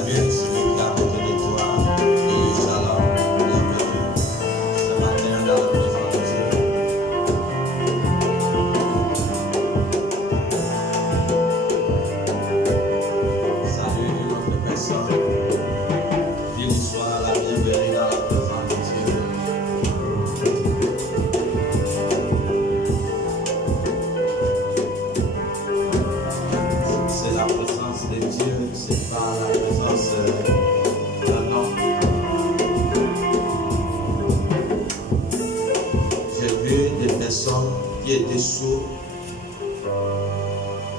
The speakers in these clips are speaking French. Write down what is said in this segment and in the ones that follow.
Salut celui qui a besoin de toi. Et shalom, bienvenue ce matin dans la présence de Dieu. Salut notre personne. Qu'il soit la bienvenue dans la présence de Dieu. C'est la présence de Dieu, c'est pas la présence d'un homme. J'ai vu des personnes qui étaient sourdes,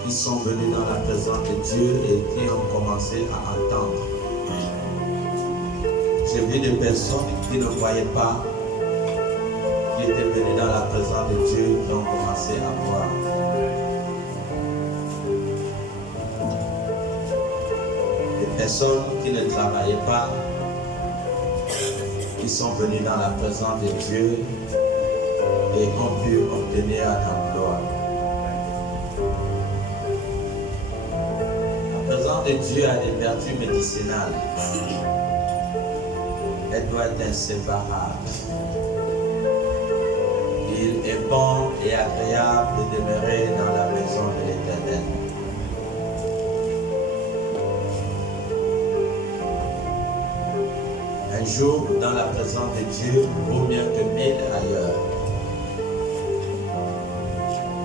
qui sont venues dans la présence de Dieu et qui ont commencé à entendre. J'ai vu des personnes qui ne voyaient pas, qui étaient venues dans la présence de Dieu, qui ont commencé à voir. Des personnes qui ne travaillaient pas, qui sont venues dans la présence de Dieu et ont pu obtenir un emploi. La présence de Dieu a des vertus médicinales. Elle doit être inséparable. Il est bon et agréable de demeurer dans la maison de l'Éternel. Un jour dans la présence de Dieu vaut mieux que 1000 ailleurs.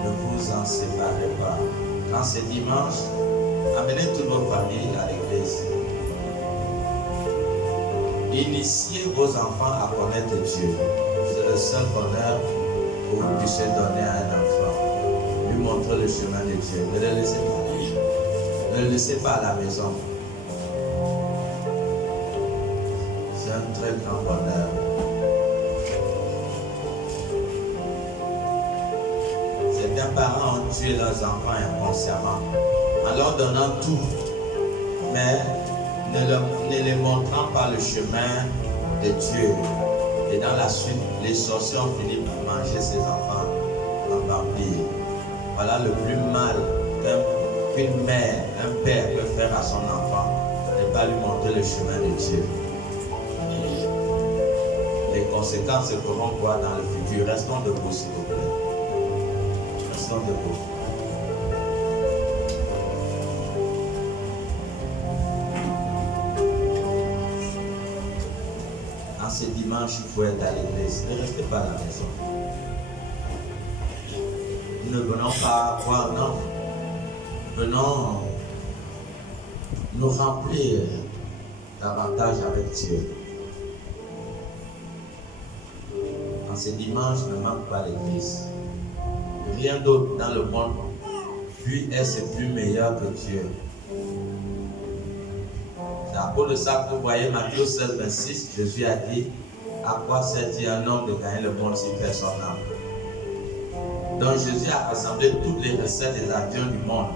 Ne vous en séparez pas. Quand c'est dimanche, amenez toutes vos familles à l'église. Initiez vos enfants à connaître Dieu. C'est le seul bonheur que vous puissiez donner à un enfant. Lui montrer le chemin de Dieu. Ne le laissez pas. Ne le laissez pas à la maison. C'est un très grand bonheur. Certains parents ont tué leurs enfants inconsciemment en leur donnant tout, mais ne les montrant pas le chemin de Dieu. Et dans la suite, les sorciers ont fini par manger ces enfants en vampire. Voilà le plus mal qu'une mère, un père peut faire à son enfant, ne pas lui montrer le chemin de Dieu. Les conséquences se feront voir dans le futur. Restons debout, s'il vous plaît. Restons debout. En ce dimanche, il faut être à l'église. Ne restez pas à la maison. Nous ne venons pas voir, non. Venons nous remplir davantage avec Dieu. En ce dimanche, ne manque pas l'église. Rien d'autre dans le monde, puis est plus meilleur que Dieu. C'est à cause de ça que vous voyez Matthieu 16, 26, Jésus a dit: à quoi sert-il un homme de gagner le monde si personne n'a? Donc Jésus a rassemblé toutes les recettes des avions du monde.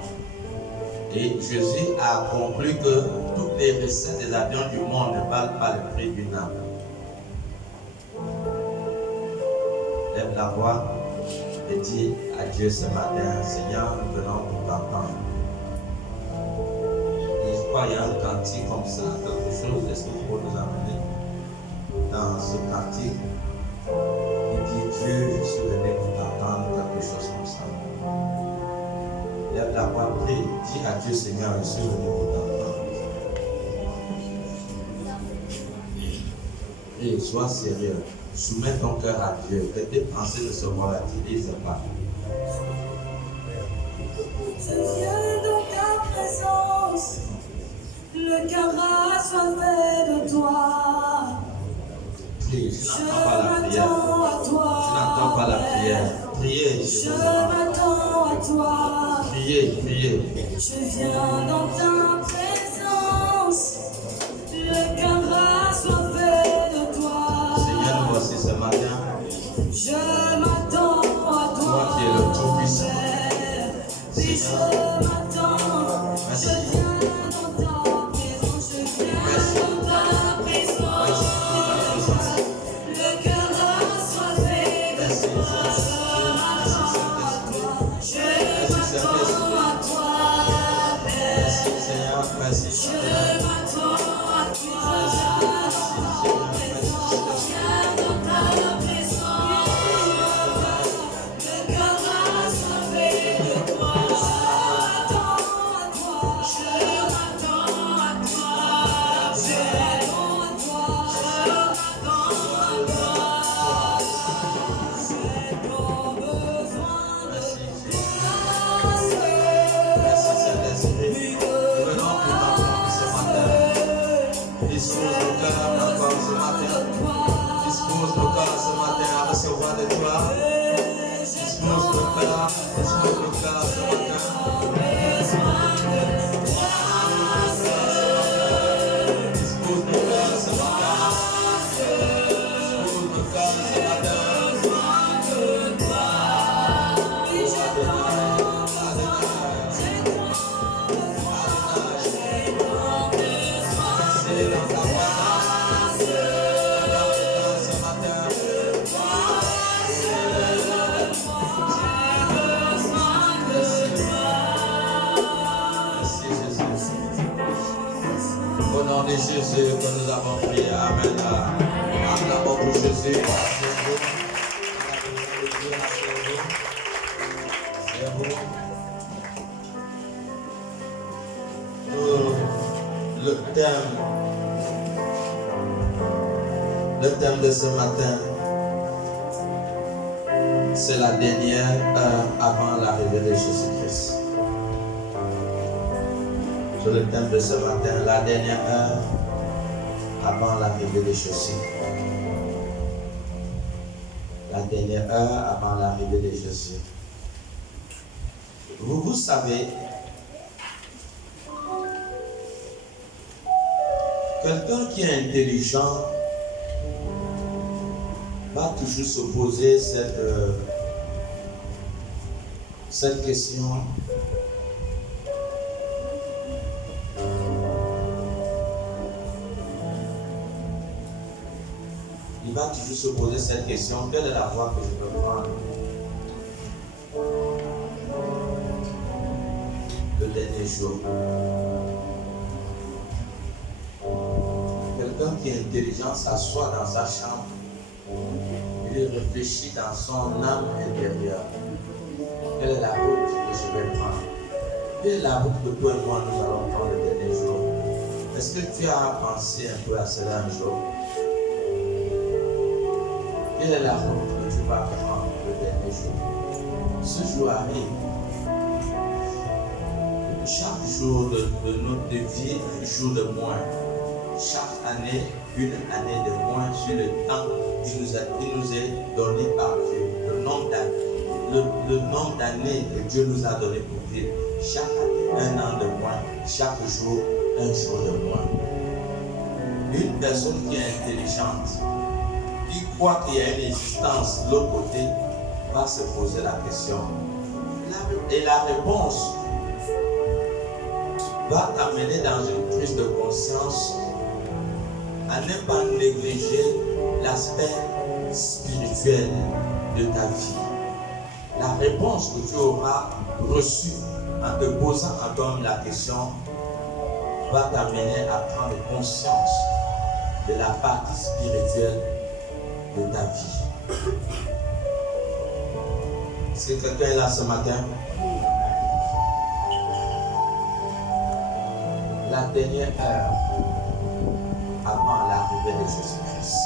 Et Jésus a conclu que toutes les recettes des avions du monde ne valent pas le prix d'une âme. Lève la voix et dis à Dieu ce matin: Seigneur, nous venons pour t'entendre. Et je crois qu'il y a un cantique comme ça, quelque chose. Est-ce qu'il faut nous amener dans ce cantique? Il dit: Dieu, je suis venu pour t'entendre, quelque chose comme ça. Lève la voix, prie, dis à Dieu: Seigneur, je suis venu pour t'entendre. Et sois sérieux. Soumets ton cœur à Dieu. Que tes pensées ne se volatilisent pas. Je viens dans ta présence, le cœur assoiffé de toi. Prie, je n'entends pas la prière. Je n'entends pas la prière. Priez, je m'attends à toi. Priez, priez. Je viens dans ta présence, le cœur assoiffé de toi. Seigneur, nous voici ce matin. Je m'attends à toi. Toi qui es le Tout-Puissant. Puis je m'attends. Merci. Je viens dans ta présence. Je viens dans ta présence. Le cœur assoiffé de toi. Je m'attends à toi. Je m'attends à toi. merci Je Seigneur. m'attends à toi. Viens dans ta présence. Le cœur assoiffé de toi. Je m'attends à toi. Je m'attends à toi. Je m'attends à toi. J'ai trop besoin de grâce. Merci Saint-Esprit. Nous venons plus encore ce matin. Dispose nos cœurs encore ce matin. Dispose nos cœurs ce matin à recevoir de toi. Dispose nos cœurs ce matin. Dispose nos cœurs ce matin. Dispose nos cœurs ce matin. Au nom de Jésus que nous avons prié. Amen. Acclamons pour Jésus. C'est bon. Le thème de ce matin, c'est la dernière heure avant l'arrivée de Jésus-Christ. C'est le thème de ce matin, la dernière heure avant l'arrivée de Jésus. La dernière heure avant l'arrivée de Jésus. Vous savez, quelqu'un qui est intelligent va toujours se poser cette question. Il va toujours se poser cette question, quelle est la voie que je peux prendre? Le dernier jour. Quelqu'un qui est intelligent s'assoit dans sa chambre, il réfléchit dans son âme intérieure. Quelle est la route que je vais prendre? Quelle est la route que toi et moi nous allons prendre le dernier jour? Est-ce que tu as pensé un peu à cela un jour? Quelle est la route que tu vas prendre le dernier jour? Ce jour arrive. Chaque jour de notre vie, un jour de moins. Chaque année, une année de moins sur le temps qui nous est donné par Dieu. Le nombre d'années que Dieu nous a donné pour vivre. Chaque année, un an de moins. Chaque jour, un jour de moins. Une personne qui est intelligente, qui croit qu'il y a une existence de l'autre côté, va se poser la question. Et la réponse va t'amener dans une prise de conscience à ne pas négliger l'aspect spirituel de ta vie. La réponse que tu auras reçue en te posant à toi-même la question va t'amener à prendre conscience de la partie spirituelle de ta vie. Est-ce que quelqu'un est là ce matin? La dernière heure avant l'arrivée de Jésus-Christ.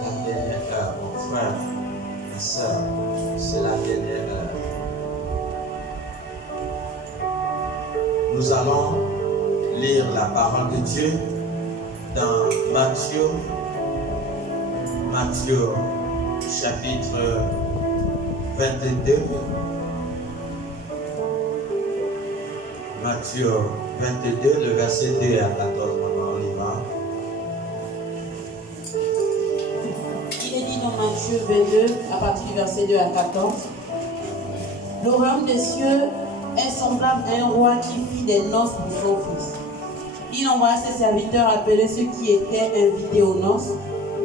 La dernière heure, mon frère, ma soeur, c'est la dernière heure. Nous allons lire la parole de Dieu dans Matthieu chapitre 22. Matthieu 22, le verset 2 à 14, maintenant on y va. Il est dit dans Matthieu 22, à partir du verset 2 à 14, le royaume des cieux est semblable à un roi qui fit des noces pour son fils. Il envoya ses serviteurs appeler ceux qui étaient invités aux noces,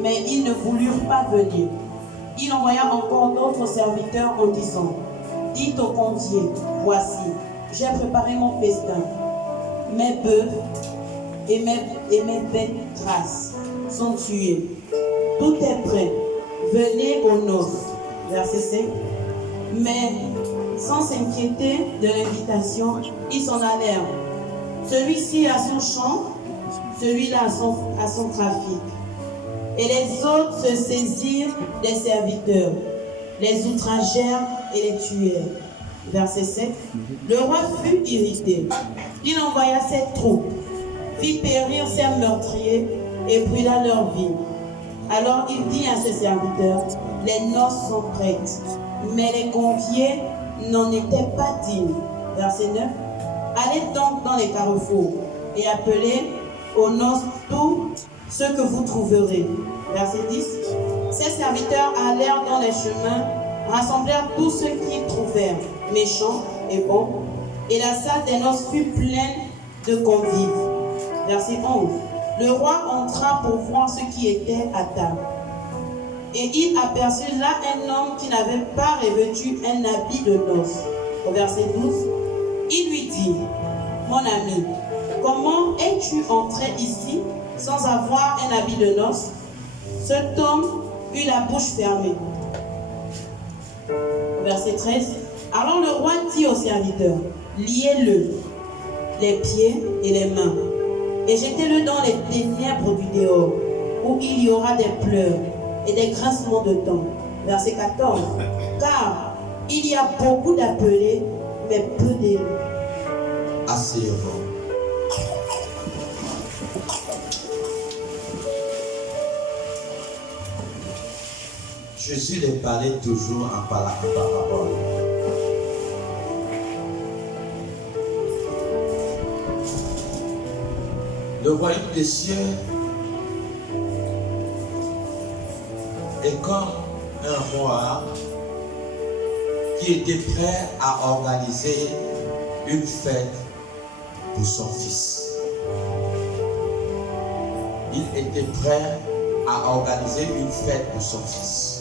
mais ils ne voulurent pas venir. Il envoya encore d'autres serviteurs en disant, dites aux conviés, voici, j'ai préparé mon festin. Mes bœufs et mes bêtes grasses sont tués. Tout est prêt. Venez aux noces. Verset 5. Mais sans s'inquiéter de l'invitation, ils s'en allèrent. Celui-ci a son champ, celui-là a son trafic. Et les autres se saisirent des serviteurs, les outragèrent et les tuèrent. Verset 7. Le roi fut irrité. Il envoya ses troupes, fit périr ses meurtriers et brûla leur vie. Alors il dit à ses serviteurs, les noces sont prêtes, mais les conviés n'en étaient pas dignes. Verset 9. Allez donc dans les carrefours et appelez aux noces tous ceux que vous trouverez. Verset 10. Ses serviteurs allèrent dans les chemins, rassemblèrent tous ceux qu'ils trouvèrent, méchants et bons, et la salle des noces fut pleine de convives. Verset 11. Le roi entra pour voir ce qui était à table. Et il aperçut là un homme qui n'avait pas revêtu un habit de noces. Au verset 12, il lui dit, mon ami, comment es-tu entré ici sans avoir un habit de noces? Cet homme eut la bouche fermée. Verset 13, alors le roi dit aux serviteurs, liez-le, les pieds et les mains, et jetez-le dans les ténèbres du dehors, où il y aura des pleurs et des grincements de dents. Verset 14. Car il y a beaucoup d'appelés, mais peu d'élus. Asseyez-vous. Jésus les parlait toujours en parabole. Le royaume des cieux est comme un roi qui était prêt à organiser une fête pour son fils. Il était prêt à organiser une fête pour son fils.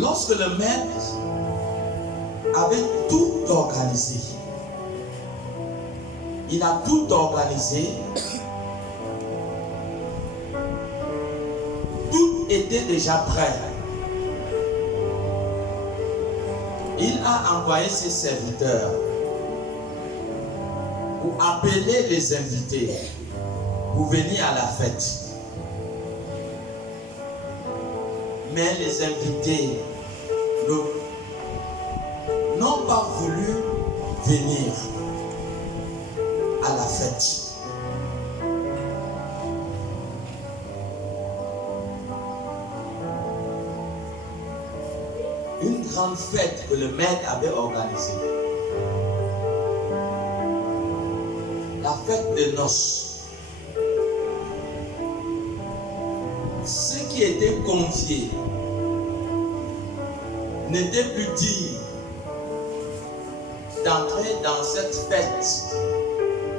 Lorsque le maître avait tout organisé, il a tout organisé, tout était déjà prêt. Il a envoyé ses serviteurs pour appeler les invités pour venir à la fête. Mais les invités n'ont pas voulu venir à la fête. Une grande fête que le maître avait organisée. La fête de noces. Ceux qui étaient conviés n'étaient plus dignes d'entrer dans cette fête,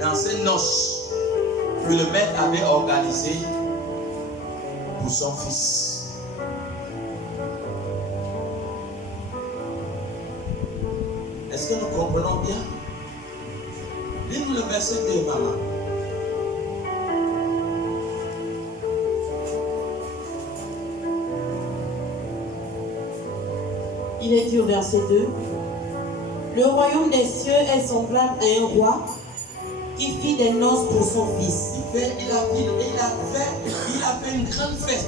dans ces noces que le maître avait organisées pour son fils. Est-ce que nous comprenons bien? Lis-nous le verset 2, maman. Il est dit au verset 2, le royaume des cieux est semblable à un roi qui fit des noces pour son fils. Il a fait une grande fête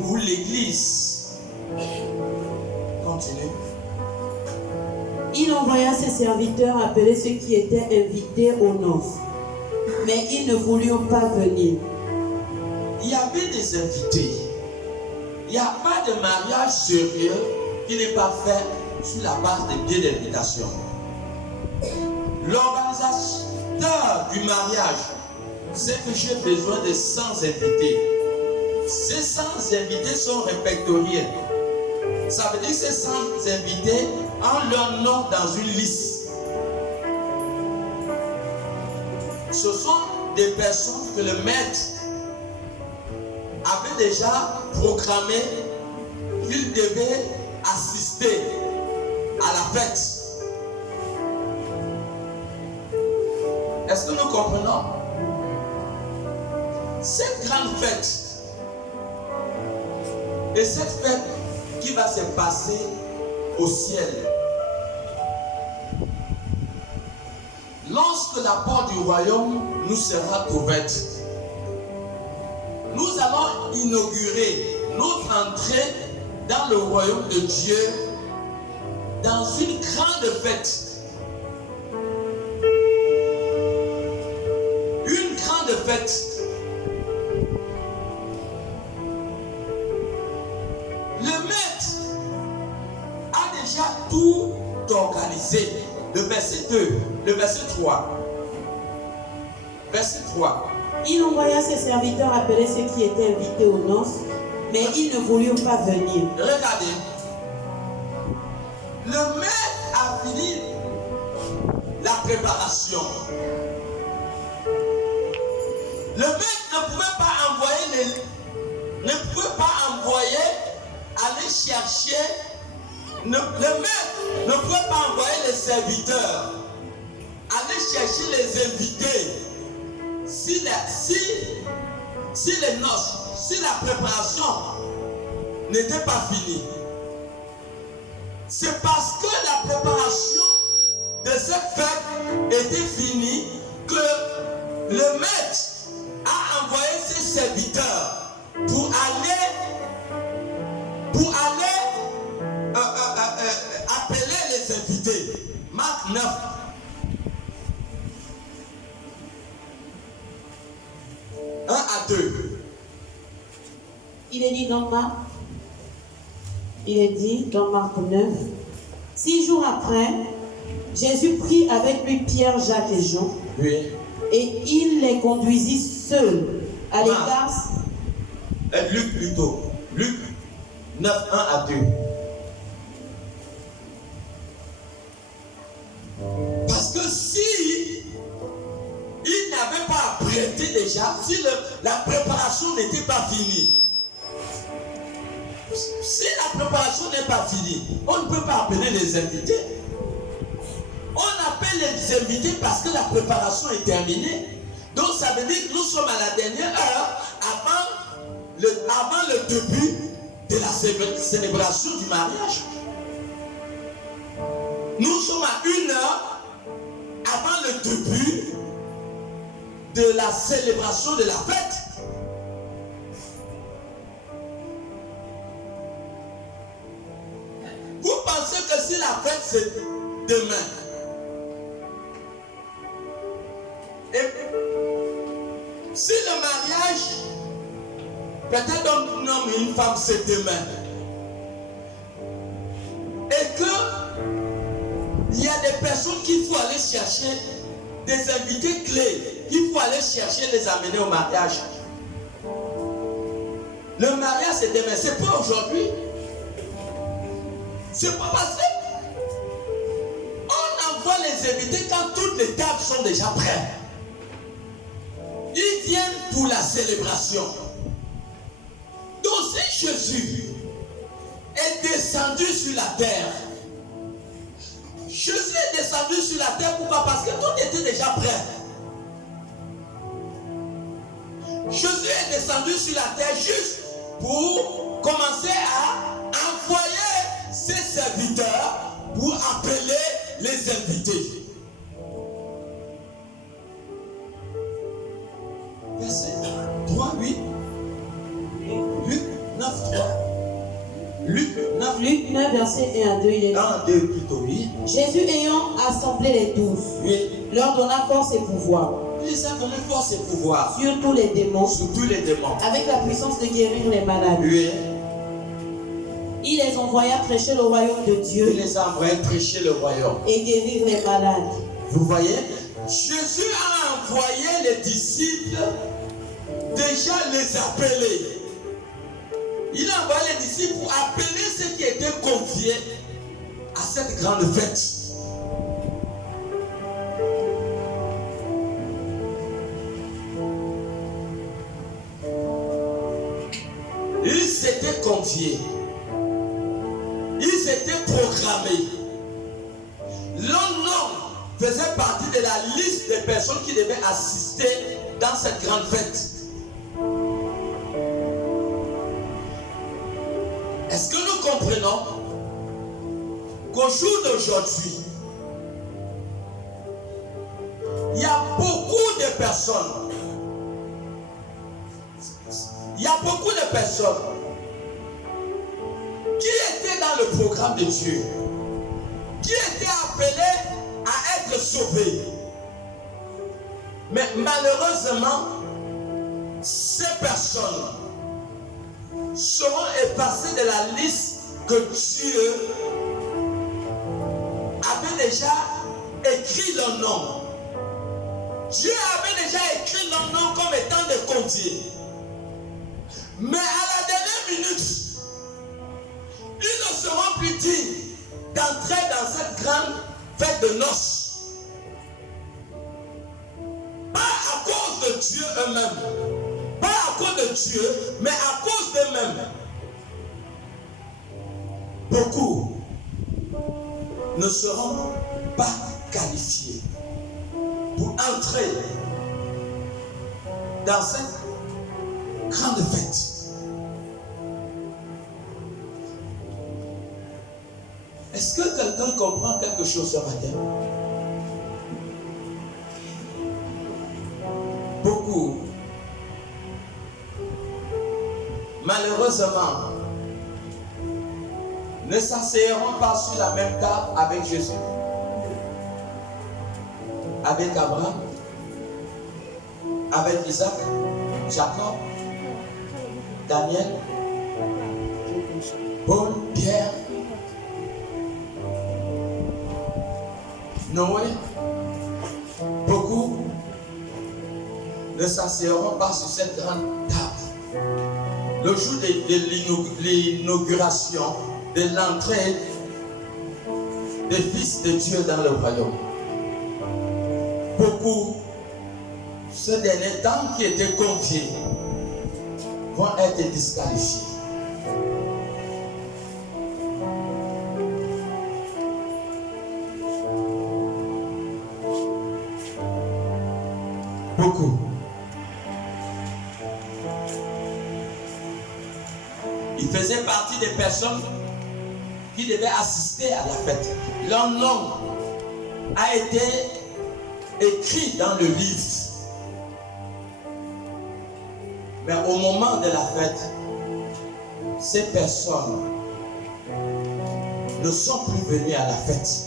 pour l'église. Continue. Il envoya ses serviteurs appeler ceux qui étaient invités aux noces, mais ils ne voulurent pas venir. Il y avait des invités. Il n'y a pas de mariage sérieux qui n'est pas fait sur la base des billets d'invitation. L'organisateur du mariage sait que j'ai besoin de 100 invités. Ces 100 invités sont répertoriés. Ça veut dire que ces 100 invités ont leur nom dans une liste. Ce sont des personnes que le maître avait déjà programmé qu'ils devaient assister à la fête. Est-ce que nous comprenons? Cette grande fête, et cette fête qui va se passer au ciel, lorsque la porte du royaume nous sera ouverte, nous allons inaugurer notre entrée dans le royaume de Dieu dans une grande fête. Une grande fête. Le maître a déjà tout organisé. Le verset 2, le verset 3. Verset 3. Il envoya ses serviteurs appeler ceux qui étaient invités aux noces, mais ils ne voulurent pas venir. Regardez. Le maître a fini la préparation. Le maître ne pouvait pas envoyer aller chercher. Le maître ne pouvait pas envoyer les serviteurs aller chercher les invités. Si les noces, si la préparation n'était pas finie, c'est parce que la préparation de cette fête était finie que le maître a envoyé ses serviteurs pour aller appeler les invités. Marc 9. À 2. Il est dit dans Marc 9, 6 jours après, Jésus prit avec lui Pierre, Jacques et Jean, Oui. et il les conduisit seuls à l'écart. Luc plutôt. Luc 9, 1 à 2. Parce que si il n'avait pas apprêté déjà, si la préparation n'était pas finie, si la préparation n'est pas finie, on ne peut pas appeler les invités. On appelle les invités parce que la préparation est terminée. Donc ça veut dire que nous sommes à la dernière heure avant le début de la célébration du mariage. Nous sommes à 1 heure avant le début de la célébration de la fête. Vous pensez que si la fête c'est demain, et si le mariage, peut-être un homme et une femme c'est demain, et que il y a des personnes qu'il faut aller chercher, des invités clés, qu'il faut aller chercher, les amener au mariage. Le mariage c'est demain, c'est pas aujourd'hui. C'est pas passé. On envoie les invités quand toutes les tables sont déjà prêtes. Ils viennent pour la célébration. Donc si Jésus est descendu sur la terre, Jésus est descendu sur la terre, pourquoi? Parce que tout était déjà prêt. Jésus est descendu sur la terre juste pour commencer à envoyer ses serviteurs pour appeler les invités. Verset 3, 8. Luc 9, 3. Luc 9, verset 1 à 2, il est dit. 1, 2 plutôt, oui. Jésus ayant assemblé les 12, Oui. leur donna force et pouvoir Il les a donné force et pouvoir sur tous les démons, sur tous les démons. avec la puissance de guérir les malades. Oui. Il les envoya prêcher le royaume de Il Dieu les a envoyés prêcher le royaume. et guérir les malades. Vous voyez, Jésus a envoyé les disciples déjà les appeler. Il a envoyé les disciples pour appeler ceux qui étaient conviés à cette grande fête. Ils étaient conviés. Ils étaient programmés. Leur nom faisait partie de la liste des personnes qui devaient assister dans cette grande fête. Est-ce que nous comprenons qu'au jour d'aujourd'hui, il y a beaucoup de personnes, qui étaient dans le programme de Dieu, qui étaient appelés à être sauvés. Mais malheureusement, ces personnes seront effacées de la liste que Dieu avait déjà écrit leur nom. Dieu avait déjà écrit leur nom comme étant des conviés. Mais à la dernière minute, ils ne seront plus dignes d'entrer dans cette grande fête de noces. Pas à cause de Dieu eux-mêmes. Pas à cause de Dieu, mais à cause d'eux-mêmes. Beaucoup ne seront pas qualifiés pour entrer dans cette grande fête. Est-ce que quelqu'un comprend quelque chose ce matin? Beaucoup, malheureusement, ne s'asseyeront pas sur la même table avec Jésus, avec Abraham, avec Isaac, Jacob, Daniel, Paul, Pierre, Noé. Beaucoup ne s'asseyeront pas sur cette grande table. Le jour de l'inauguration, de l'entrée des fils de Dieu dans le royaume. Beaucoup, ce dernier temps qui étaient confiés, vont être disqualifiés. Beaucoup. Ils faisaient partie des personnes qui devaient assister à la fête. Leur nom a été écrit dans le livre. Mais au moment de la fête, ces personnes ne sont plus venues à la fête.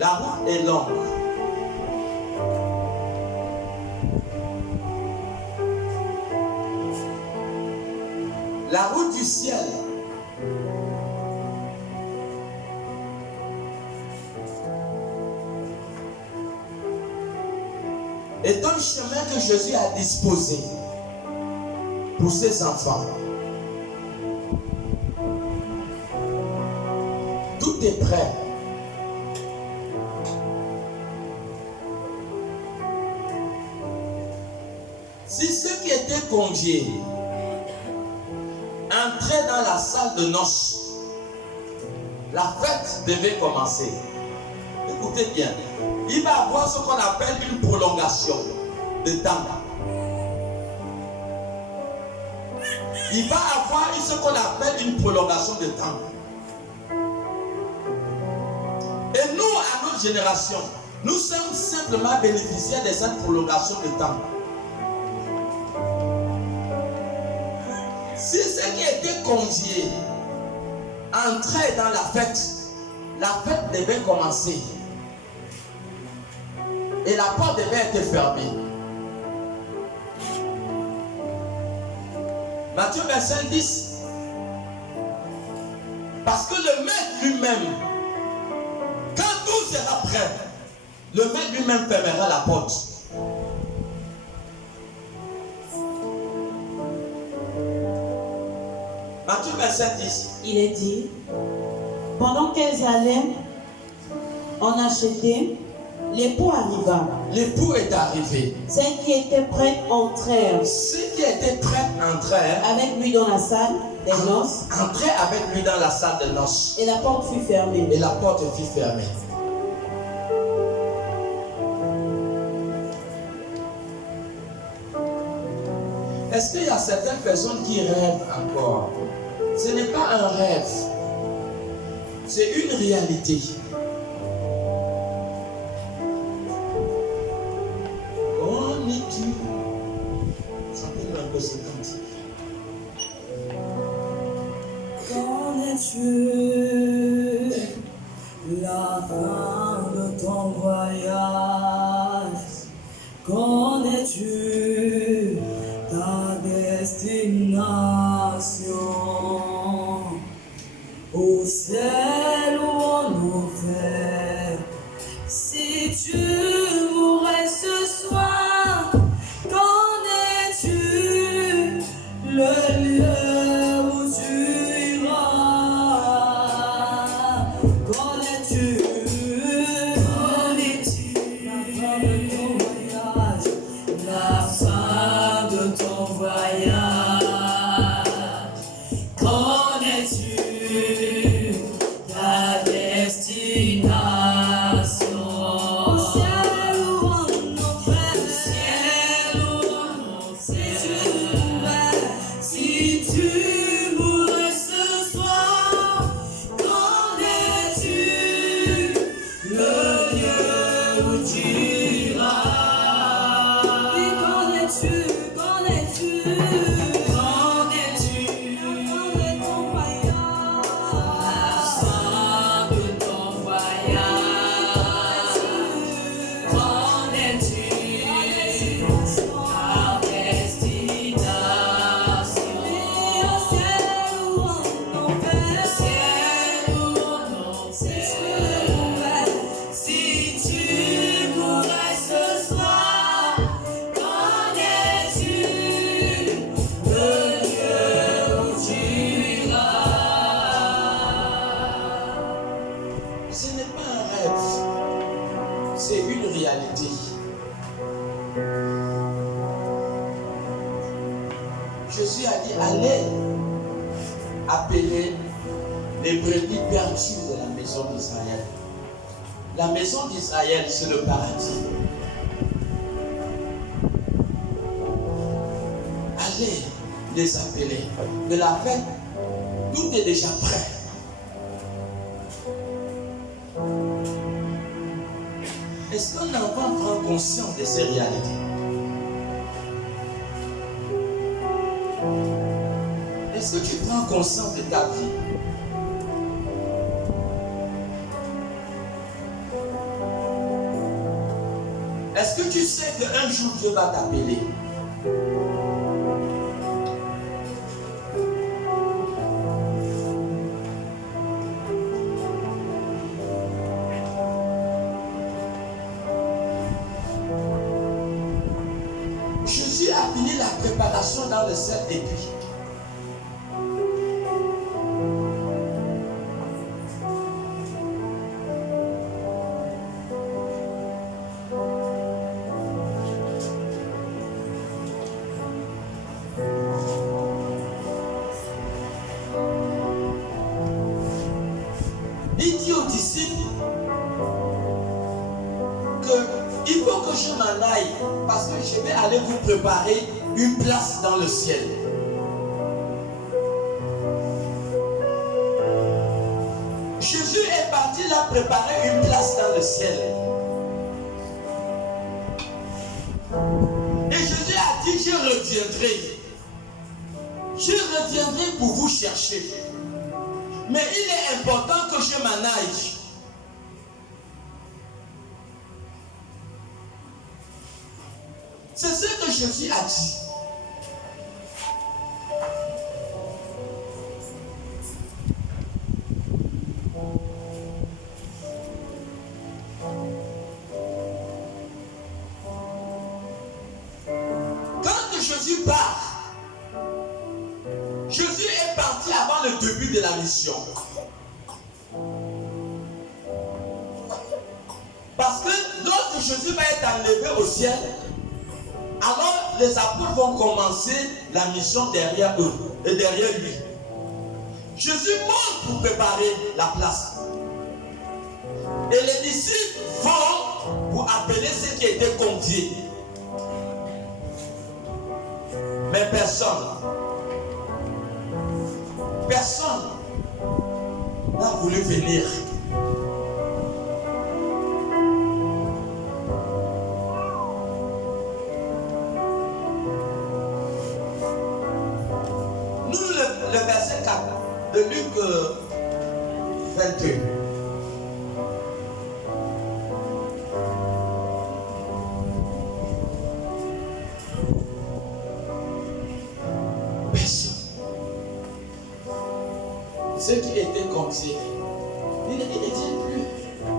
La route est longue. La route du ciel est un chemin que Jésus a disposé pour ses enfants. Tout est prêt. Si ceux qui étaient conviés entraient dans la salle de noces, la fête devait commencer. Écoutez bien, il va y avoir ce qu'on appelle une prolongation de temps. Il va y avoir ce qu'on appelle une prolongation de temps. Et nous, à notre génération, nous sommes simplement bénéficiaires de cette prolongation de temps. Si ceux qui étaient conviés entraient dans la fête devait commencer. Et la porte devait être fermée. Matthieu 25, 10. Parce que le maître lui-même, quand tout sera prêt, le maître lui-même fermera la porte. Matthieu 25, 10. Il est dit, pendant qu'elles allaient en acheter, L'époux arriva. L'époux est arrivé. Celles qui étaient prêtes entrèrent Ceux qui étaient prêts entrèrent, avec lui dans la salle des noces entraient avec lui dans la salle de noces. et la porte fut fermée. Et la porte fut fermée. Est-ce qu'il y a certaines personnes qui rêvent encore? Ce n'est pas un rêve. C'est une réalité. Qu'en es-tu? Chantez-le un peu ce cantique. Qu'en es-tu? La fin de ton voyage. Qu'en es-tu? Ta destination. Au ciel ou en enfer. Si tu mourrais ce soir, qu'en es-tu? Le lieu où tu iras. Qu'en es-tu? Qu'en es-tu? La fin de ton voyage. Qu'en es-tu? Ta destination. Au ciel ou en enfer. Au ciel ou en enfer. Si tu mourrais ce soir, qu'en es-tu? Le lieu où tu iras. Et qu'en es-tu? Qu'en es-tu? Qu'en es-tu? La fin de ton voyage. Qu'en es-tu? Ta destination. Au ciel ou en enfer. Au ciel ou en enfer. Si tu mourrais ce soir, qu'en es-tu? Le lieu où tu iras. Ce n'est pas un rêve, c'est une réalité. Jésus a dit, allez appeler les brebis perdues de la maison d'Israël. La maison d'Israël, c'est le paradis. Allez les appeler. De la fête, tout est déjà prêt. Est-ce qu'un enfant prend conscience de ces réalités? Est-ce que tu prends conscience de ta vie? Est-ce que tu sais qu'un jour Dieu va t'appeler? Jésus a fini la préparation dans le ciel et puis il dit aux disciples qu'il faut que je m'en aille parce que je vais aller vous préparer une place dans le ciel. Jésus est parti là préparer une place dans le ciel. Et Jésus a dit, je reviendrai. Je reviendrai pour vous chercher. Mais il est important que je m'en aille. C'est ce que Jésus a dit. Quand Jésus part, Jésus est parti avant le début de la mission. Parce que lorsque Jésus va être enlevé au ciel, alors les apôtres vont commencer la mission derrière eux et derrière lui. Jésus monte pour préparer la place. Et les disciples vont pour appeler ceux qui étaient conviés. Mais personne n'a voulu venir. Nous, le verset 4 de Luc 22. Ceux qui étaient conviés, ils ne viennent plus.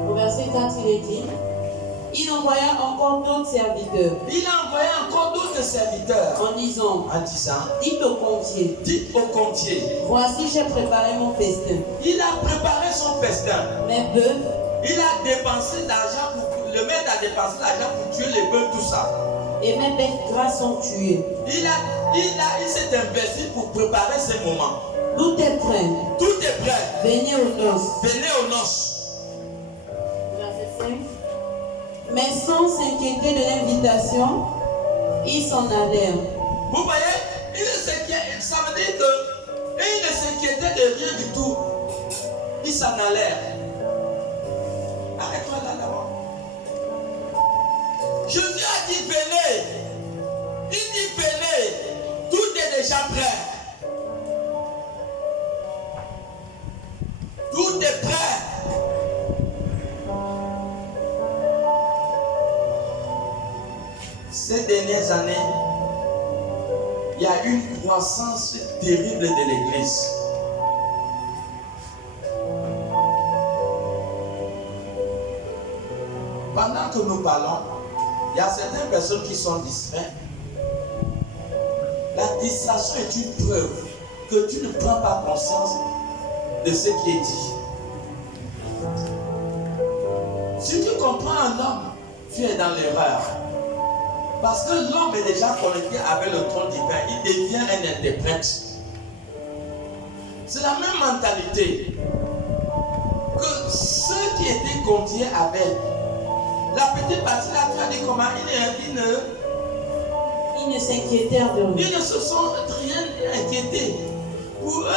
Au verset 4, il est dit, il envoya encore d'autres serviteurs. Il a envoyé encore d'autres serviteurs En disant, dites aux conviés, voici j'ai préparé mon festin. Il a préparé son festin. Mes bœufs, Il a dépensé l'argent le maître a dépensé l'argent pour tuer les bœufs, tout ça. et mes bêtes grasses sont tuées. Il s'est investi pour préparer ces moments. Tout est prêt. Tout est prêt. Venez aux noces. Venez aux noces. Verset 5. Mais sans s'inquiéter de l'invitation, ils s'en allèrent. Vous voyez, ça veut dire qu'ils ne s'inquiétaient de rien du tout. Ils s'en allèrent. Arrête-toi là-bas. Jésus a dit venez. Il dit venez. Tout est déjà prêt. Tout est prêt. Ces dernières années, il y a une croissance terrible de l'Église. Pendant que nous parlons, il y a certaines personnes qui sont distraites. La distraction est une preuve que tu ne prends pas conscience de ce qui est dit. Si tu comprends un homme, tu es dans l'erreur. Parce que l'homme est déjà connecté avec le trône divin, il devient un interprète. C'est la même mentalité que ceux qui étaient conviés avec. La petite partie là, tu as dit comment Ils ne s'inquiétèrent de rien. ils ne se sont rien inquiétés. Pour eux,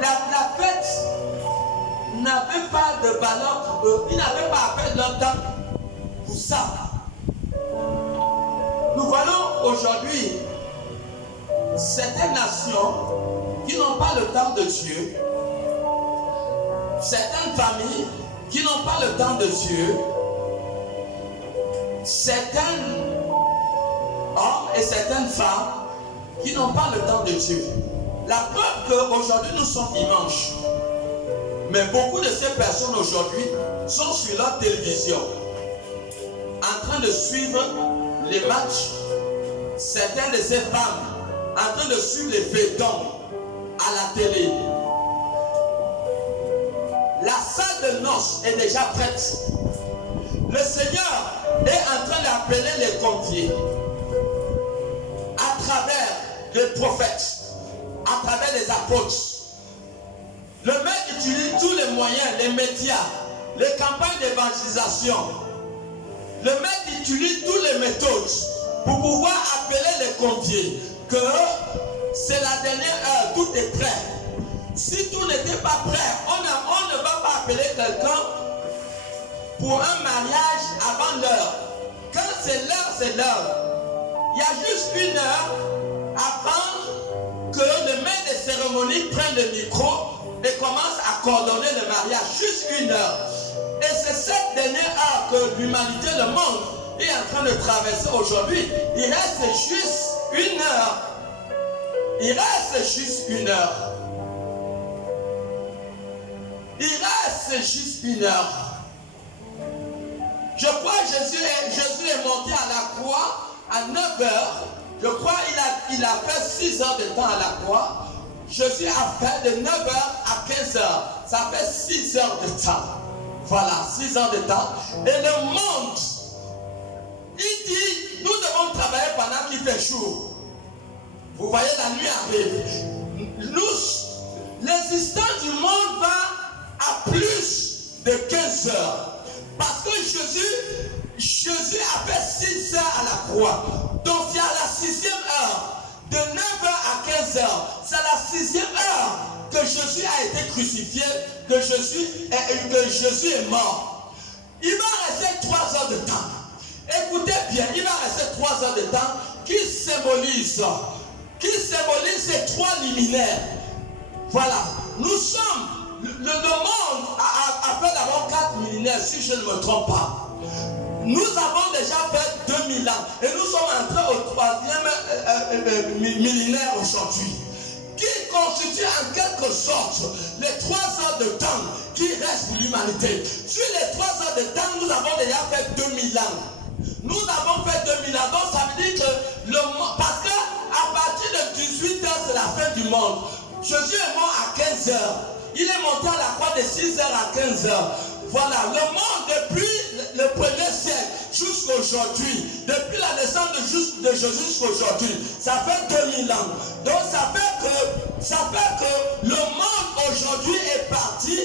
la fête n'avait pas de valeur pour eux. Ils n'avaient pas à perdre leur temps pour ça. Nous voyons aujourd'hui certaines nations qui n'ont pas le temps de Dieu, certaines familles qui n'ont pas le temps de Dieu, certains hommes et certaines femmes qui n'ont pas le temps de Dieu. La preuve qu'aujourd'hui nous sommes dimanche. Mais beaucoup de ces personnes aujourd'hui sont sur leur télévision en train de suivre les matchs. Certaines de ces femmes en train de suivre les feuilletons à la télé. La salle de noces est déjà prête. Le Seigneur est en train d'appeler les conviés à travers les prophètes, à travers les apôtres. Le maître utilise tous les moyens, les médias, les campagnes d'évangélisation. Le maître utilise toutes les méthodes pour pouvoir appeler les conviés que c'est la dernière heure, tout est prêt. Si tout n'était pas prêt, on ne va pas appeler quelqu'un pour un mariage avant l'heure. Quand c'est l'heure, c'est l'heure. Il y a juste une heure avant que le maître des cérémonies prenne le micro et commence à coordonner le mariage. Juste une heure. Et c'est cette dernière heure que l'humanité, le monde, est en train de traverser aujourd'hui. Il reste juste une heure. Il reste juste une heure. Il reste juste une heure. Je crois que Jésus est monté à la croix à 9 heures. Je crois qu'il a fait 6 heures de temps à la croix. Jésus a fait de 9 heures à 15 heures. Ça fait 6 heures de temps. Voilà, 6 ans de temps. Et le monde, il dit, nous devons travailler pendant qu'il fait jour. Vous voyez, la nuit arrive. L'existence du monde va à plus de 15 heures. Parce que Jésus a fait 6 heures à la croix. Donc c'est à la 6e heure, de 9 heures à 15 heures, c'est à la 6e heure que Jésus a été crucifié, que Jésus est mort. Il va rester 3 heures de temps. Écoutez bien, il va rester 3 heures de temps qui symbolise ces 3 liminaires. Voilà, nous sommes, le monde a fait d'abord 4 millénaires, si je ne me trompe pas. Nous avons déjà fait 2000 ans et nous sommes entrés au 3e millénaire aujourd'hui, qui constitue en quelque sorte les 3 heures de temps qui restent pour l'humanité. Sur les 3 heures de temps, nous avons déjà fait 2000 ans. Nous avons fait 2000 ans, donc ça veut dire que parce qu'à partir de 18 heures, c'est la fin du monde. Jésus est mort à 15 heures. Il est monté à la croix de 6 heures à 15 heures. Voilà, le monde depuis le 1er siècle jusqu'à aujourd'hui, depuis la naissance de Jésus jusqu'à aujourd'hui, ça fait 2000 ans. Donc ça fait que le monde aujourd'hui est parti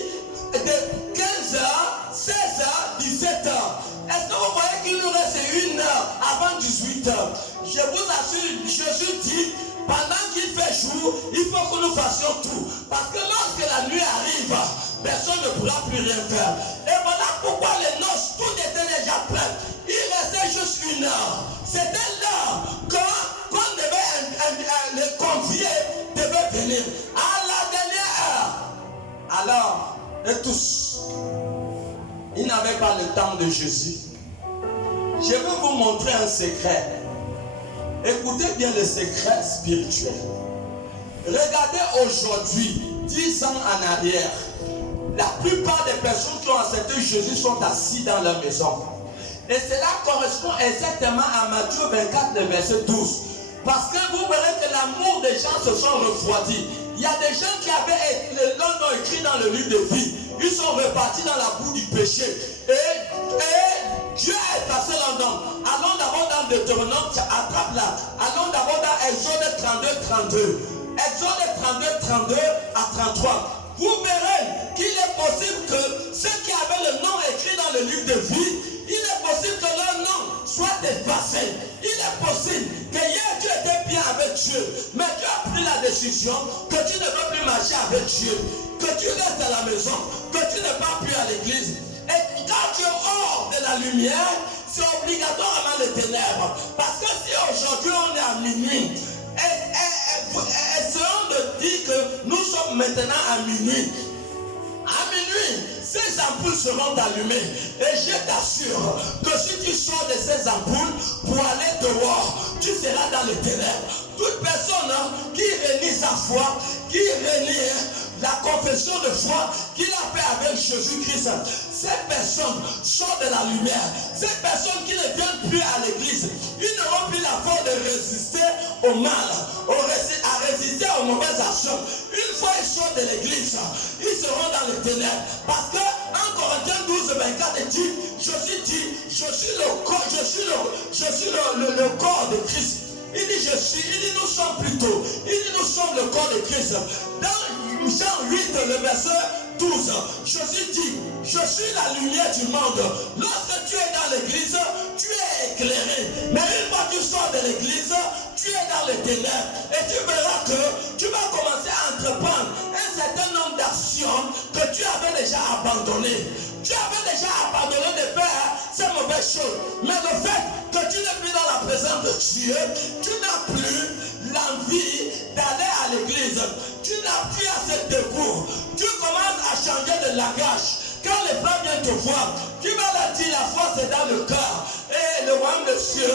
de 15 heures, 16 heures, 17 heures. Est-ce que vous voyez qu'il nous reste 1 heure avant 18 heures? Je vous assure, Jésus dit, pendant qu'il fait jour, il faut que nous fassions tout. Parce que lorsque la nuit arrive, personne ne pourra plus rien faire. Et voilà pourquoi les noces, tout était déjà plein. Il restait juste 1 heure. C'était l'heure qu'on devait, les conviés devaient venir. À la dernière heure. Alors, et tous, ils n'avaient pas le temps de Jésus. Je vais vous montrer un secret. Écoutez bien le secret spirituel. Regardez aujourd'hui, 10 ans en arrière, la plupart des personnes qui ont accepté Jésus sont assis dans leur maison. Et cela correspond exactement à Matthieu 24, le verset 12. Parce que vous verrez que l'amour des gens se sont refroidis. Il y a des gens qui avaient leur nom écrit dans le livre de vie. Ils sont repartis dans la boue du péché. Et Dieu a effacé leur nom. Allons d'abord dans Deutéronome, attrape là. Allons d'abord dans Exode 32. Exode 32 à 33. Vous verrez qu'il est possible que ceux qui avaient le nom écrit dans le livre de vie, il est possible que leur nom soit effacé. Il est possible que hier tu étais bien avec Dieu, mais tu as pris la décision que tu ne veux plus marcher avec Dieu, que tu restes à la maison, que tu ne vas plus à l'église. Et quand tu es hors de la lumière, c'est obligatoirement les ténèbres. Parce que si aujourd'hui on est à minuit, essayons de dire que nous sommes maintenant à minuit. À minuit, ces ampoules seront allumées. Et je t'assure que si tu sors de ces ampoules pour aller dehors, tu seras dans les ténèbres. Toute personne qui renie sa foi, qui renie la confession de foi qu'il a fait avec Jésus-Christ, ces personnes sortent de la lumière. Ces personnes qui ne viennent plus à l'église, ils n'auront plus la force de résister au mal, à résister aux mauvaises actions. Une fois ils sortent de l'église, ils seront dans les ténèbres. Parce que en Corinthiens 12, 24, il dit, Jésus dit, je suis le corps de Christ. Il dit nous sommes plutôt. Il dit nous sommes le corps de Christ. Dans Jean 8, le verset 12, Jésus dit, je suis la lumière du monde. Lorsque tu es dans l'église, tu es éclairé. Mais une fois que tu sors de l'église, tu es dans les ténèbres. Et tu verras que tu vas commencer à entreprendre un certain nombre d'actions que tu avais déjà abandonnées. Tu avais déjà abandonné de faire ces mauvaises choses. Mais le fait que tu n'es plus dans la présence de Dieu, tu n'as plus l'envie d'aller à l'église. Tu n'as plus assez de goût. Tu commences à changer de langage. Quand les frères viennent te voir, tu vas leur dire la foi c'est dans le cœur. Et le royaume de Dieu,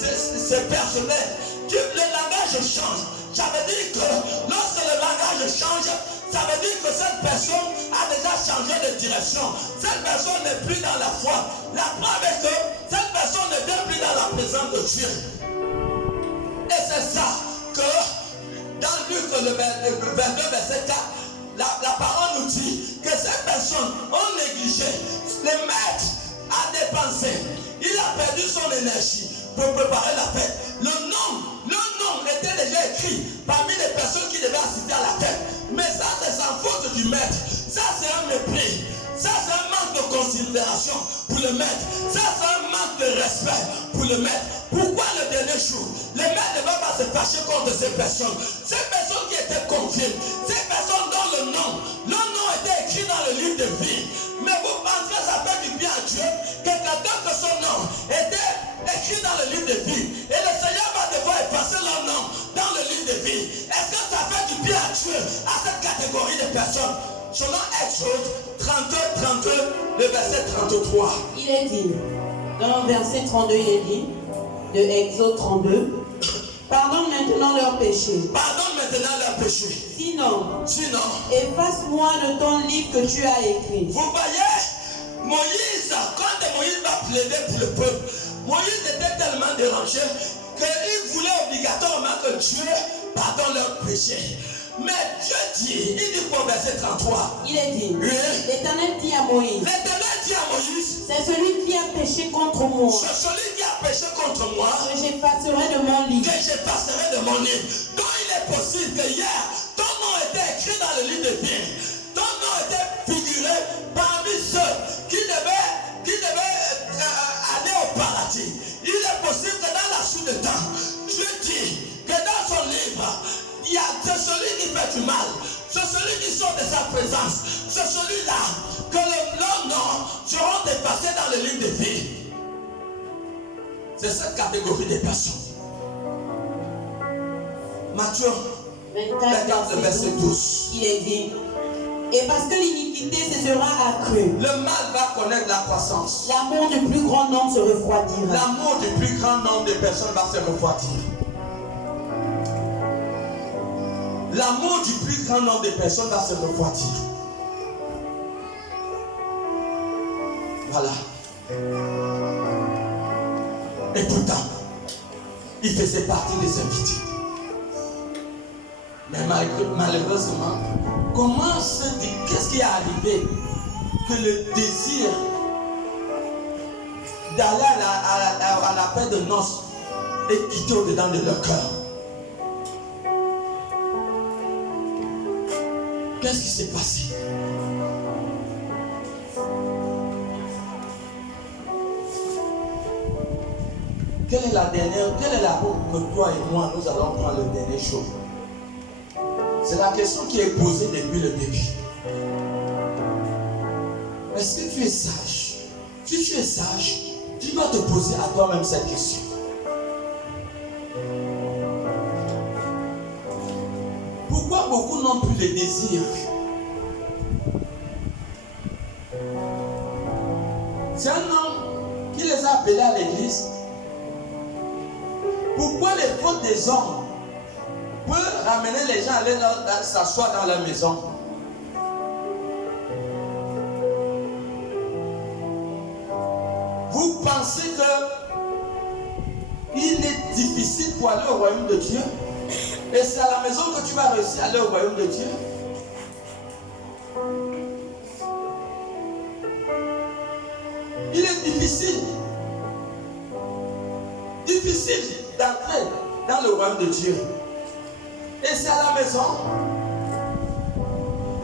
c'est personnel. Le langage change. Ça veut dire que lorsque le langage change, ça veut dire que cette personne a déjà changé de direction. Cette personne n'est plus dans la foi. La preuve est que cette personne ne vient plus dans la présence de Dieu. Et c'est ça que dans Luc le 22 verset 4, la parole nous dit que ces personnes ont négligé dépensé, il a perdu son énergie pour préparer la fête. Le nom était déjà écrit parmi les personnes qui devaient assister à la fête. Mais ça, c'est sans faute du maître. Ça, c'est un mépris. Ça, c'est un manque de considération pour le maître. Ça, c'est un manque de respect pour le maître. Pourquoi le dernier jour? Le maître ne va pas se fâcher contre ces personnes. Ces personnes qui étaient confiées, ces personnes dont le nom était écrit dans le livre de vie. Mais vous pensez que ça fait du bien à Dieu que quelqu'un que son nom était écrit dans le livre de vie et le Seigneur va devoir effacer leur nom dans le livre de vie. Est-ce que ça fait du bien à Dieu à cette catégorie de personnes? Selon Exode 32, le verset 33. Il est dit, dans le verset 32, il est dit, de Exode 32, pardonne maintenant leurs péchés. Pardonne maintenant leurs péchés. Sinon, efface-moi de ton livre que tu as écrit. Vous voyez, Moïse, quand Moïse va plaider pour le peuple, Moïse était tellement dérangé qu'il voulait obligatoirement que Dieu pardonne leurs péchés. Mais Dieu dit, il dit pour verset 33. Il est dit, oui. l'Éternel dit à Moïse, c'est celui qui a péché contre moi. C'est celui qui a péché contre moi. Que j'effacerai de mon livre. Donc il est possible que hier, ton nom était écrit dans le livre de vie. Ton nom était figuré parmi ceux qui devaient aller au paradis. Il est possible que dans la suite de temps, Dieu dit que dans son livre, il y a celui qui fait du mal, c'est celui qui sort de sa présence, c'est celui-là que leurs noms seront effacés dans le livre de vie. C'est cette catégorie de personnes. Matthieu 24, verset 12. Il est dit, et parce que l'iniquité se sera accrue, le mal va connaître la croissance. L'amour du plus grand nombre se refroidira. L'amour du plus grand nombre de personnes va se refroidir. L'amour du plus grand nombre de personnes va se refroidir. Voilà. Et pourtant, il faisait partie des invités. Mais malheureusement, comment se dit, qu'est-ce qui est arrivé que le désir d'aller à la fête de noces est quitté au-dedans de leur cœur? Qu'est-ce qui s'est passé? Quelle est la route que toi et moi nous allons prendre le dernier jour? C'est la question qui est posée depuis le début. Est-ce que tu es sage? Si tu es sage, tu dois te poser à toi-même cette question. Pourquoi beaucoup n'ont plus le désir? C'est un homme qui les a appelés à l'église. Pourquoi les fautes des hommes peuvent ramener les gens à aller s'asseoir dans leur maison? Vous pensez qu'il est difficile pour aller au royaume de Dieu? Et c'est à la maison que tu vas réussir à aller au royaume de Dieu? Il est difficile d'entrer dans le royaume de Dieu. Et c'est à la maison.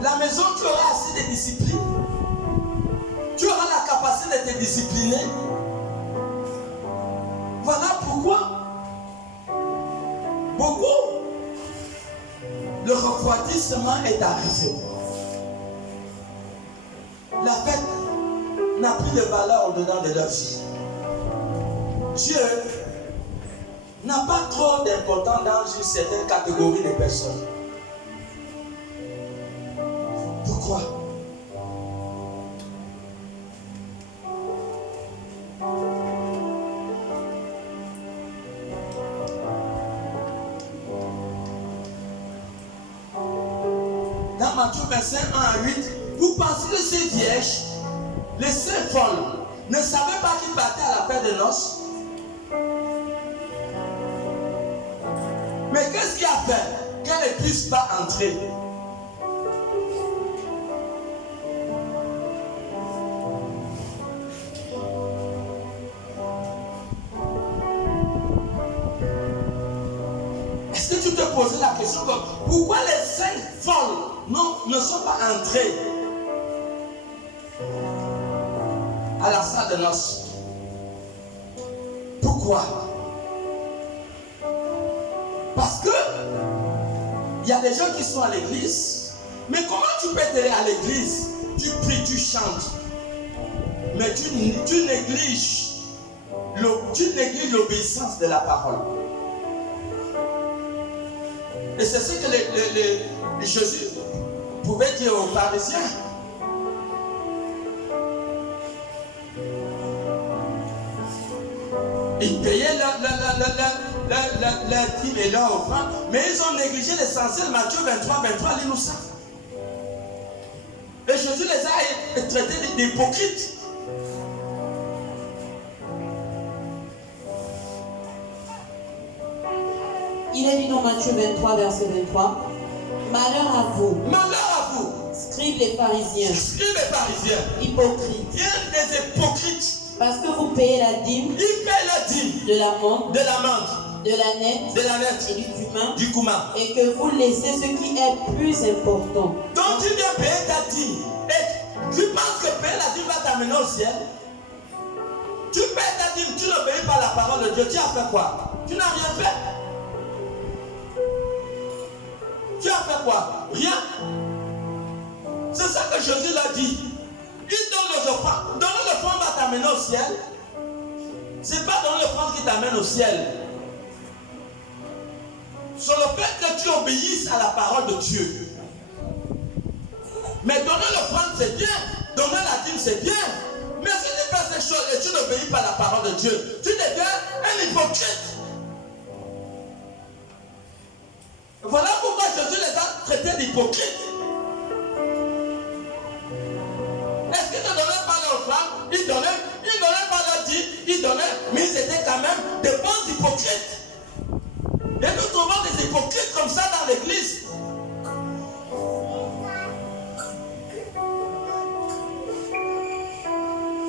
La maison, tu auras assez de discipline. Tu auras la capacité de te discipliner. Voilà pourquoi beaucoup, le refroidissement est arrivé. La fête n'a plus de valeur au-dedans de leur vie. Dieu n'a pas trop d'importance dans une certaine catégorie de personnes. Pourquoi? Dans Matthieu 25, 1 à 8, vous pensez que ces vierges, les cinq folles, ne savaient pas qu'ils partaient à la fête de noces? Mais qu'est-ce qui a fait qu'elle ne puisse pas entrer? te poser la question que pourquoi les 5 folles ne sont pas entrées à la salle de noces? Pourquoi? Parce que il y a des gens qui sont à l'église, mais comment tu peux être à l'église? Tu pries, tu chantes, mais tu négliges l'obéissance de la parole. Et c'est ce que Jésus pouvait dire aux pharisiens. Ils payaient leur dîme et leur offrande, mais ils ont négligé l'essentiel. Matthieu 23, lis-nous ça. Et Jésus les a traités d'hypocrites. Il est dit dans Matthieu 23, verset 23, malheur à vous, Malheur à vous, scribes les pharisiens, hypocrites, il y a des hypocrites. parce que vous payez la dîme, Ils paient la dîme de la menthe, de la menthe, de la nette de la nette, et du cumin, du cumin. et que vous laissez ce qui est plus important. Donc tu viens payer ta dîme et tu penses que payer la dîme va t'amener au ciel? Tu payes ta dîme, tu n'obéis pas à la parole de Dieu, tu as fait quoi? Tu n'as rien fait. Tu as fait quoi? Rien. C'est ça que Jésus l'a dit. Il donne les offrandes. Donner l'offrande va t'amener au ciel. C'est pas donner l'offrande qui t'amène au ciel. C'est le fait que tu obéisses à la parole de Dieu. Mais donner l'offrande c'est bien. Donner la dîme c'est bien. Mais si tu fais ces choses et tu n'obéis pas à la parole de Dieu, tu deviens un hypocrite. Voilà pourquoi Jésus les a traités d'hypocrites. Est-ce qu'ils ne donnaient pas l'offrande? Ils donnaient pas leur dîme, ils donnaient, mais ils étaient quand même des bons hypocrites. Et nous trouvons des hypocrites comme ça dans l'église.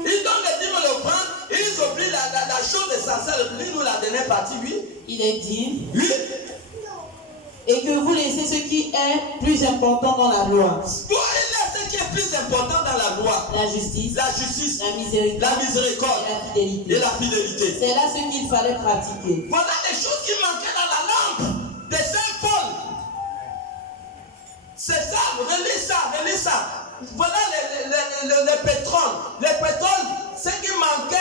Ils donnent les dîmes et l'offrande, ils oublient la chose essentielle. Lis-nous la dernière partie, oui. Il est dit, Oui. et que vous laissez ce qui est plus important dans la loi. Pour il ce qui est plus important dans la loi. La justice, La justice, la miséricorde, la miséricorde et la fidélité. et la fidélité. C'est là ce qu'il fallait pratiquer. Voilà les choses qui manquaient dans la lampe des saints folles. C'est ça, relis ça. Voilà les pétroles. Les pétroles, ce qui manquait,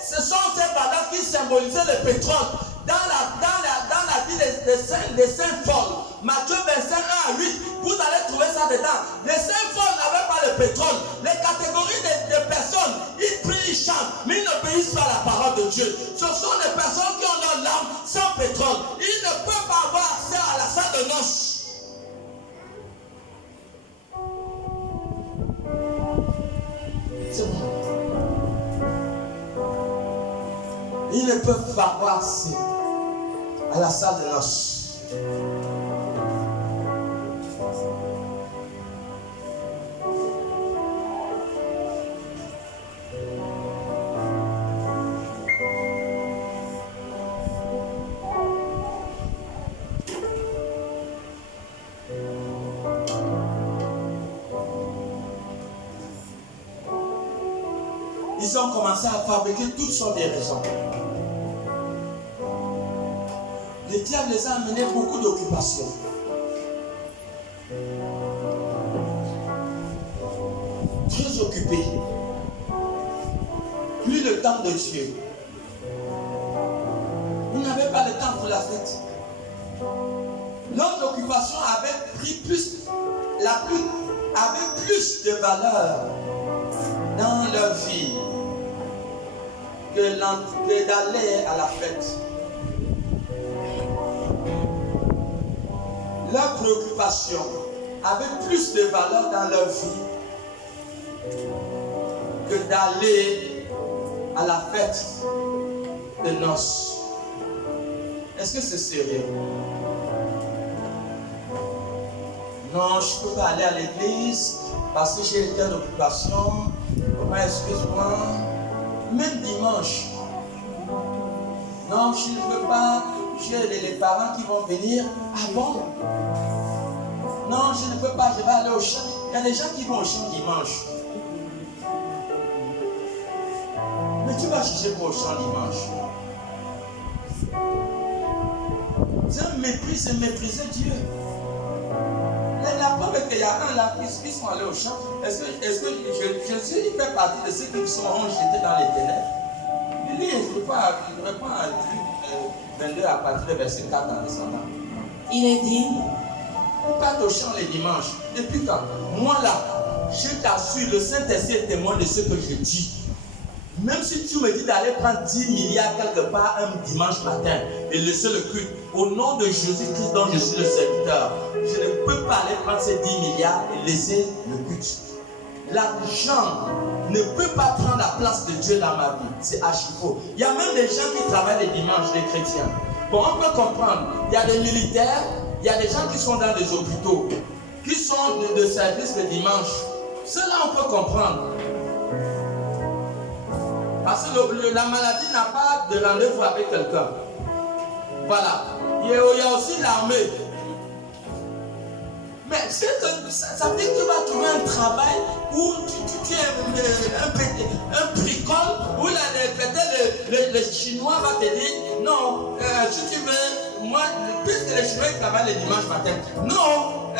ce sont ces valeurs qui symbolisaient le pétrole. Dans la vie des saints folles, Matthieu 25, 1 à 8, vous allez trouver ça dedans. Les saints folles n'avaient pas le pétrole. Les catégories de personnes, ils prient, ils chantent, mais ils n'obéissent pas à la parole de Dieu. Ce sont des personnes qui ont leur lampe sans pétrole. Ils ne peuvent pas avoir accès à la salle de noces. C'est bon. Ils ne peuvent pas avoir accès à la salle de noces. Ils ont commencé à fabriquer toutes sortes de raisons. Le diable les a amenés beaucoup d'occupations. Très occupés. Plus le temps de Dieu. Ils n'avaient pas le temps pour la fête. Leur occupation avait pris plus de valeur dans leur vie que d'aller à la fête. Leur préoccupation avait plus de valeur dans leur vie que d'aller à la fête de noces. Est-ce que c'est sérieux? Non, je ne peux pas aller à l'église parce que j'ai telle occupation. Papa, excuse-moi. Même dimanche. Non, je ne veux pas. spirituel et les parents qui vont venir. Ah bon? Non, je ne peux pas, je vais aller au champ. Il y a des gens qui vont au champ dimanche. Mais tu vas chercher pour au champ dimanche. C'est un mépris, c'est mépriser Dieu. La preuve qu'il y a un là qui sont allés au champ. Est-ce que Jésus fait partie de ceux qui seront jetés dans les ténèbres? Il dit, il répond à Luc 22 à partir du verset 4 en descendant. Il est dit, On part au champ les dimanches. Depuis quand? Moi là, je t'assure, le Saint-Esprit est témoin de ce que je dis. Même si tu me dis d'aller prendre 10 milliards quelque part un dimanche matin et laisser le culte, au nom de Jésus-Christ dont je suis le serviteur, je ne peux pas aller prendre ces 10 milliards et laisser le culte. L'argent ne peut pas prendre la place de Dieu dans ma vie. C'est archi faux. Il y a même des gens qui travaillent les dimanches, les chrétiens. Bon, on peut comprendre. Il y a des militaires, il y a des gens qui sont dans des hôpitaux, qui sont de service le dimanche. Cela, on peut comprendre. Parce que la maladie n'a pas de rendez-vous avec quelqu'un. Voilà. Il y a aussi l'armée. Mais ça veut dire que tu vas trouver un travail où tu es un bricole, où les Chinois vont te dire non, si tu veux, moi, puisque les Chinois travaillent le dimanche matin, non,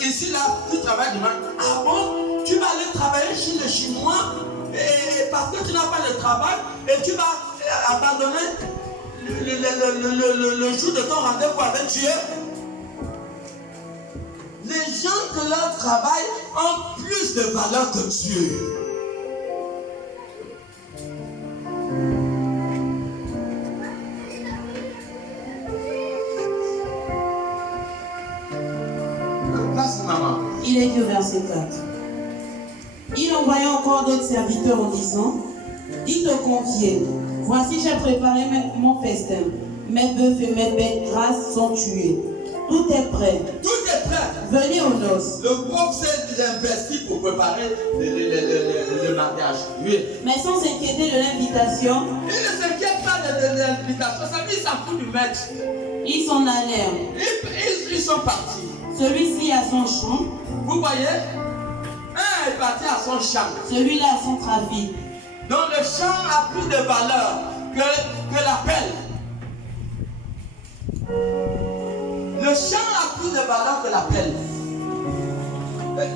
ici là, tu travailles dimanche. Ah bon, tu vas aller travailler chez les Chinois et parce que tu n'as pas de travail et tu vas abandonner le jour de ton rendez-vous avec Dieu. Les gens que leur travail ont plus de valeur que Dieu. Place, maman. il est dit au verset 4. Il envoya encore d'autres serviteurs en disant, dites aux conviés, voici j'ai préparé mon festin. Mes bœufs et mes bêtes grasses sont tués. Tout est prêt. Tout est prêt. Venez aux noces. Le groupe s'est investi pour préparer le mariage. Oui. Mais sans s'inquiéter de l'invitation, Il ne s'inquiète pas de l'invitation. Ça veut dire qu'il s'en fout du maître. ils s'en allèrent. Ils sont partis. Celui-ci à son champ, Vous voyez? Un est parti à son champ. celui-là à son trafic. Donc le champ a plus de valeur que l'appel. Le champ a plus de valeur que l'appel.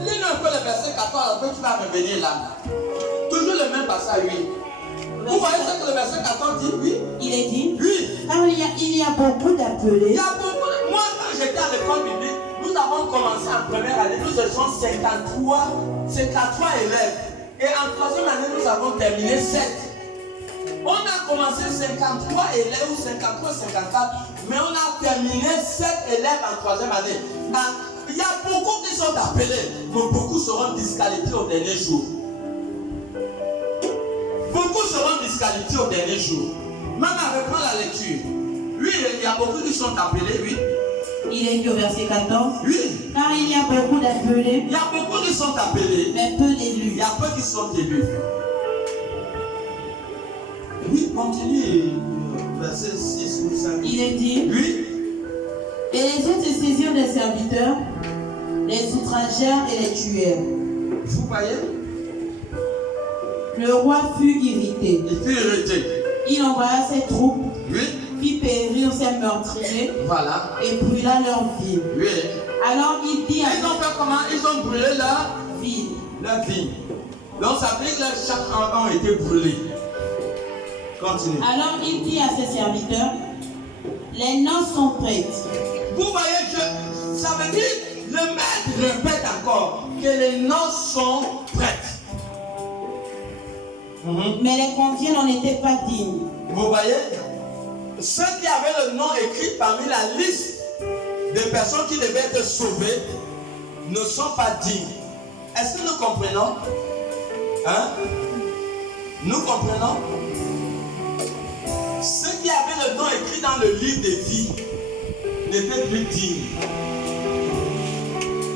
Lis un peu le verset 14, après tu vas revenir là. Toujours le même passage, oui. Vous voyez ce que le verset 14 dit? Oui. Il est dit, Oui. car il y a beaucoup Il d'appelés. y a beaucoup de... Moi, quand j'étais à l'école biblique, nous avons commencé en première année, nous étions 53 élèves. Et en troisième année, nous avons terminé 7. On a commencé 53 élèves ou 53, 54, mais on a terminé 7 élèves en troisième année. Il y a beaucoup qui sont appelés, mais beaucoup seront disqualifiés au dernier jour. Beaucoup seront disqualifiés au dernier jour. Maman, reprends la lecture. Oui, il y a beaucoup qui sont appelés, oui. Il est dit au verset 14, Oui. car il y a beaucoup d'appelés, Il y a beaucoup qui sont appelés, mais peu il d'élus. y a peu qui sont élus. Oui, continue, verset 6 ou 5. Il est dit, Oui. et les autres se saisirent des serviteurs, les outragèrent et les tuèrent. Vous voyez? Le roi fut irrité. Il fut irrité. Il envoya ses troupes, Oui. fit périr ses meurtriers Voilà. et brûla leur ville. Oui. Alors il dit à Ils ont fait comment? Ils ont brûlé ville. leur vie. Donc ça veut dire que leurs champs ont été brûlés. Continue. Alors il dit à ses serviteurs, les noces sont prêtes. Vous voyez, ça veut dire, le maître répète encore que les noces sont prêtes. Mais les conviés n'en étaient pas dignes. Vous voyez, ceux qui avaient le nom écrit parmi la liste des personnes qui devaient être sauvées ne sont pas dignes. Est-ce que nous comprenons? Hein? Nous comprenons? Ceux qui avaient le nom écrit dans le livre de vie n'étaient plus dignes.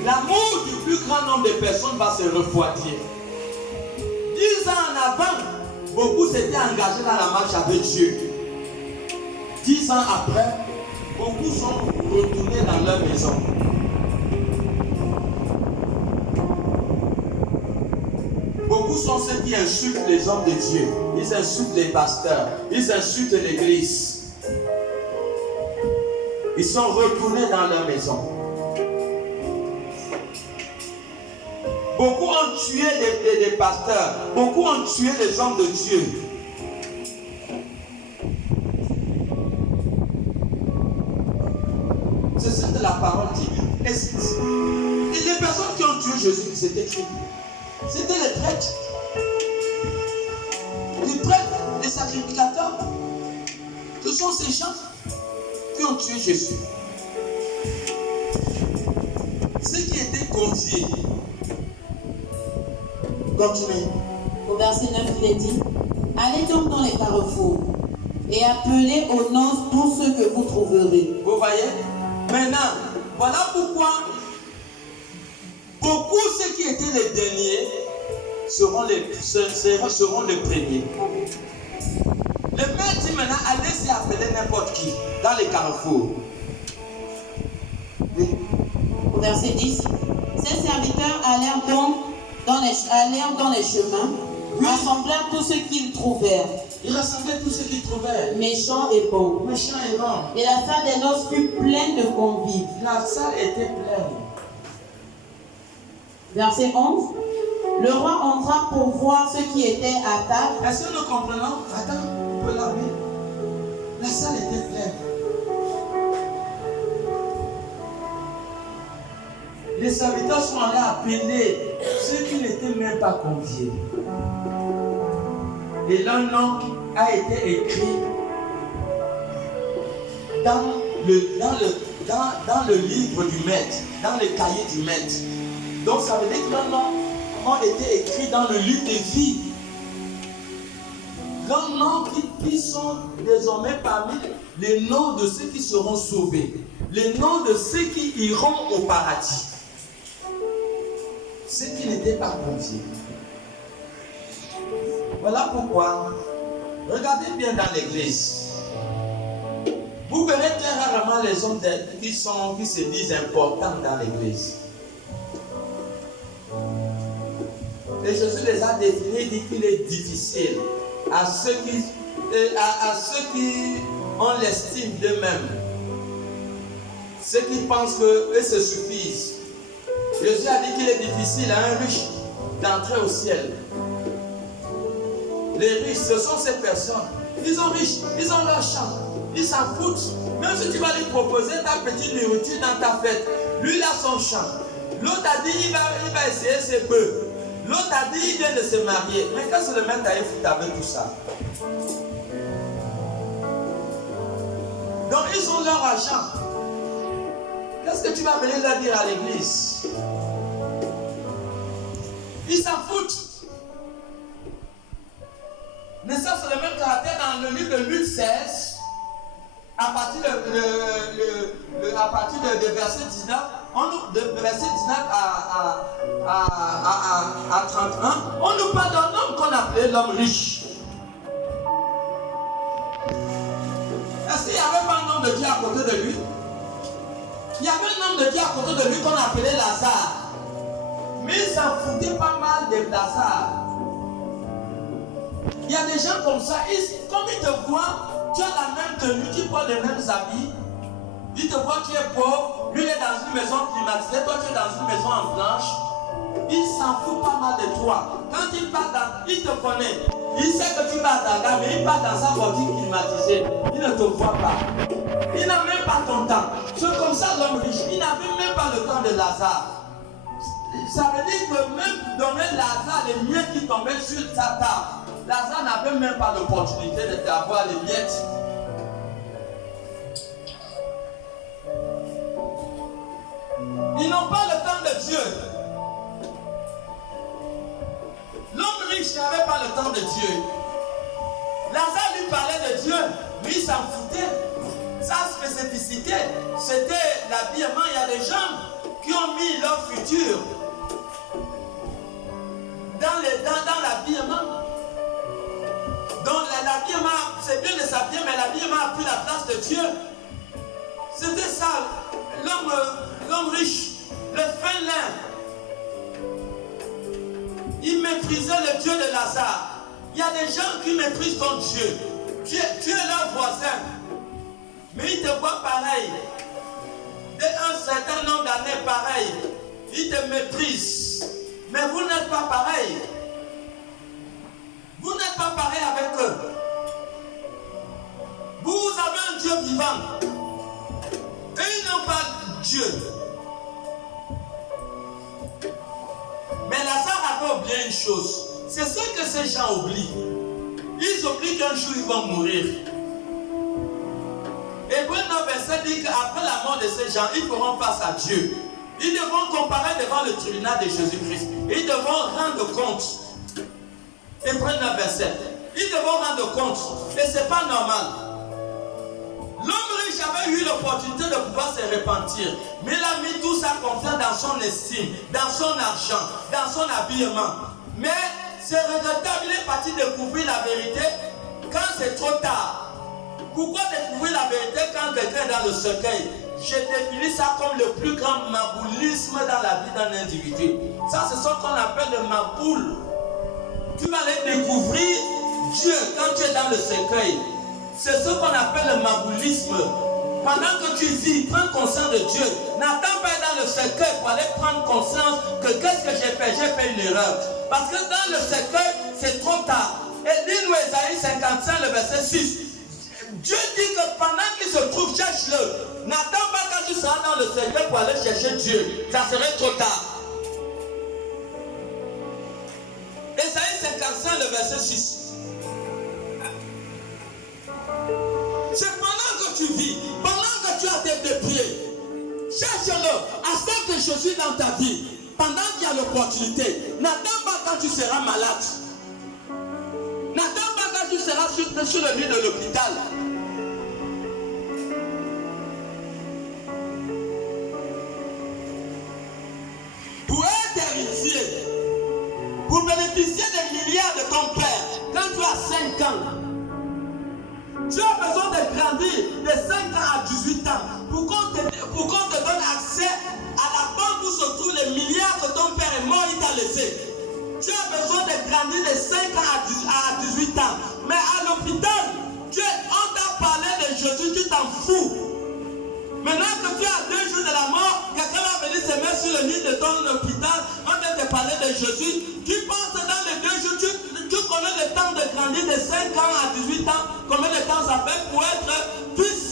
L'amour du plus grand nombre de personnes va se refroidir. 10 ans en avant, beaucoup s'étaient engagés dans la marche avec Dieu. 10 ans après, beaucoup sont retournés dans leur maison. Beaucoup sont ceux qui insultent les hommes de Dieu. Ils insultent les pasteurs. Ils insultent l'église. Ils sont retournés dans leur maison. Beaucoup ont tué des pasteurs. Beaucoup ont tué les hommes de Dieu. C'est ce que la parole dit. Et les personnes qui ont tué Jésus, c'était qui? C'était les prêtres. Les prêtres, les sacrificateurs. Ce sont ces gens qui ont tué Jésus. Ceux qui étaient conviés. Continuez. Au verset 9, il est dit: allez donc dans les carrefours et appelez aux noces tous ceux que vous trouverez. Vous voyez? Maintenant, voilà pourquoi beaucoup ceux qui étaient les derniers seront les premiers. Le maire dit maintenant, allez s'y appeler n'importe qui dans les carrefours. Oui. Au verset 10, ces serviteurs allèrent dans les chemins, oui, rassemblant tous ceux qu'ils trouvèrent, Ils rassemblaient tous ceux qu'ils trouvaient, méchants et bons. méchants et bons. Et la salle des noces fut pleine de convives. La salle était pleine. Verset 11, le roi entra pour voir ceux qui étaient à table. Est-ce que nous comprenons? Attends, on peut la lire. La salle était pleine. Les serviteurs sont allés appeler ceux qui n'étaient même pas conviés. Et leur nom a été écrit dans le livre du maître, dans le cahier du maître. Donc ça veut dire que leurs noms ont été écrits dans le livre de vie. Leurs noms qui sont désormais parmi les noms de ceux qui seront sauvés, les noms de ceux qui iront au paradis. Ceux qui n'étaient pas conviés. Voilà pourquoi, regardez bien dans l'église. Vous verrez très rarement les hommes qui se disent importants dans l'église. Et Jésus les a définis, dit qu'il est difficile à ceux qui ont l'estime d'eux-mêmes, ceux qui pensent qu'eux se suffisent. Jésus a dit qu'il est difficile à un riche d'entrer au ciel. Les riches, ce sont ces personnes. Ils sont riches, ils ont leur champ, ils s'en foutent. Même si tu vas lui proposer ta petite nourriture dans ta fête, lui il a son champ. L'autre a dit il va essayer ses bœufs. L'autre a dit il vient de se marier. Mais qu'est-ce que le maître a fait avec tout ça? Donc ils ont leur argent. Qu'est-ce que tu vas venir leur dire à l'église? Ils s'en foutent. Mais ça, c'est le même caractère dans le livre de Luc 16, à partir de verset 19, de verset 19 à 31, on nous parle d'un homme qu'on appelait l'homme riche. Est-ce qu'il n'y avait pas un homme de Dieu à côté de lui? Il y avait un homme de Dieu à côté de lui qu'on appelait Lazare. Mais il s'en foutait pas mal de Lazare. Il y a des gens comme ça, comme ils te voient, tu as la même tenue, tu portes les mêmes habits. Ils te voient, tu es pauvre, lui il est dans une maison climatisée, toi tu es dans une maison en blanche. Il s'en fout pas mal de toi. Quand il part il te connaît. Il sait que tu vas à Daga, mais il part dans sa voiture climatisée. Il ne te voit pas. Il n'a même pas ton temps. C'est comme ça l'homme riche. Il n'avait même pas le temps de Lazare. Ça veut dire que même donner Lazare les miettes qui tombaient sur sa table, Lazare n'avait même pas l'opportunité d'avoir les miettes. Ils n'ont pas le temps de Dieu. L'homme riche n'avait pas le temps de Dieu. Lazare lui parlait de Dieu, mais il s'en foutait. Sa spécificité, c'était l'habillement. Il y a des gens qui ont mis leur futur dans l'habillement. Donc l'habillement, c'est bien de s'habiller, mais l'habillement a pris la place de Dieu. C'était ça, l'homme riche, le fin lin. Il méprisait le Dieu de Lazare. Il y a des gens qui méprisent ton Dieu. Tu es leur voisin, mais ils te voient pareil. Dès un certain nombre d'années pareil, ils te méprisent. Mais vous n'êtes pas pareil. Vous n'êtes pas pareil avec eux. Vous avez un Dieu vivant. Et ils n'ont pas Dieu. Mais Lazare avait oublié une chose. C'est ce que ces gens oublient. Ils oublient qu'un jour ils vont mourir. Hébreux 9 verset dit qu'après la mort de ces gens, ils feront face à Dieu. Ils devront comparer devant le tribunal de Jésus-Christ. Ils devront rendre compte. Hébreux 9 verset. Ils devront rendre compte. Et ce n'est pas normal. L'homme riche avait eu l'opportunité de pouvoir se repentir. Mais il a mis tout sa confiance dans son estime, dans son argent, dans son habillement. Mais c'est regrettable, il est parti découvrir la vérité quand c'est trop tard. Pourquoi découvrir la vérité quand quelqu'un est dans le cercueil? Je définis ça comme le plus grand maboulisme dans la vie d'un individu. Ça, c'est ce qu'on appelle le maboule. Tu vas aller découvrir Dieu quand tu es dans le cercueil. C'est ce qu'on appelle le maboulisme. Pendant que tu vis, prends conscience de Dieu. N'attends pas dans le cercueil pour aller prendre conscience que qu'est-ce que j'ai fait? J'ai fait une erreur. Parce que dans le cercueil, c'est trop tard. Et dis-nous Ésaïe 55, le verset 6. Dieu dit que pendant qu'il se trouve, cherche-le. N'attends pas quand tu seras dans le cercueil pour aller chercher Dieu. Ça serait trop tard. Ésaïe 55, le verset 6. C'est pendant que tu vis, pendant que tu as tes deux pieds, cherche-le, afin que je suis dans ta vie, pendant qu'il y a l'opportunité. N'attends pas quand tu seras malade. N'attends pas quand tu seras sur le lit de l'hôpital. Pour être héritier, pour bénéficier des milliards de ton père, quand tu as 5 ans, tu as besoin de grandir de 5 ans à 18 ans pour qu'on te donne accès à la banque où se trouvent les milliards que ton père est mort, il t'a laissé. Tu as besoin de grandir de 5 ans à 18 ans. Mais à l'hôpital, on t'a parlé de Jésus, tu t'en fous. Maintenant que tu as 2 jours de la mort, quelqu'un va venir se mettre sur le lit de ton hôpital, on va te parler de Jésus. Tu penses dans les 2 jours, tu connais le temps de grandir de 5 ans à 18 ans, combien de temps ça fait pour être fils?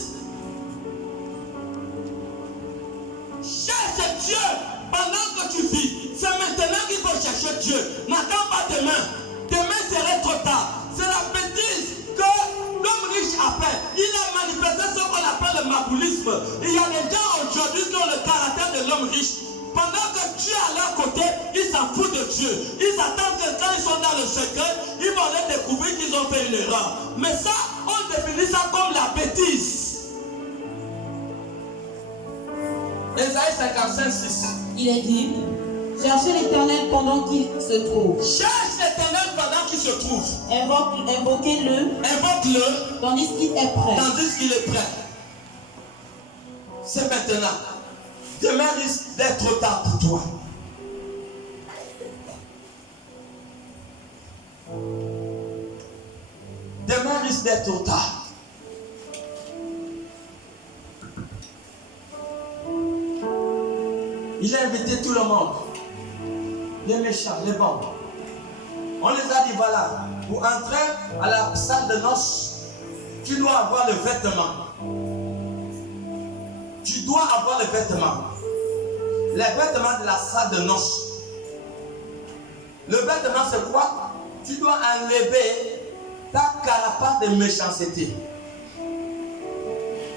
Cherche Dieu pendant que tu vis. C'est maintenant qu'il faut chercher Dieu. N'attends pas demain. Demain serait trop tard. C'est la bêtise que l'homme riche a fait. Il a manifesté ce qu'on appelle le maboulisme. Il y a des gens aujourd'hui qui ont le caractère de l'homme riche. Pendant que Dieu est à leur côté, ils s'en foutent de Dieu. Ils attendent que quand ils sont dans le secret, ils vont aller découvrir qu'ils ont fait une erreur. Mais ça, on définit ça comme la bêtise. Ésaïe 55, 6. Il est dit, cherchez l'Éternel pendant qu'il se trouve. Cherche l'Éternel pendant qu'il se trouve. Invoquez-le. Invoque-le. Tandis qu'il est prêt. Tandis qu'il est prêt. C'est maintenant. Demain risque d'être trop tard pour toi. Demain risque d'être trop tard. Il a invité tout le monde. Les méchants, les bons. On les a dit voilà, pour entrer à la salle de noces, tu dois avoir le vêtement. Tu dois avoir le vêtement. Les vêtements de la salle de noces. Le vêtement c'est quoi? Tu dois enlever ta carapace de méchanceté.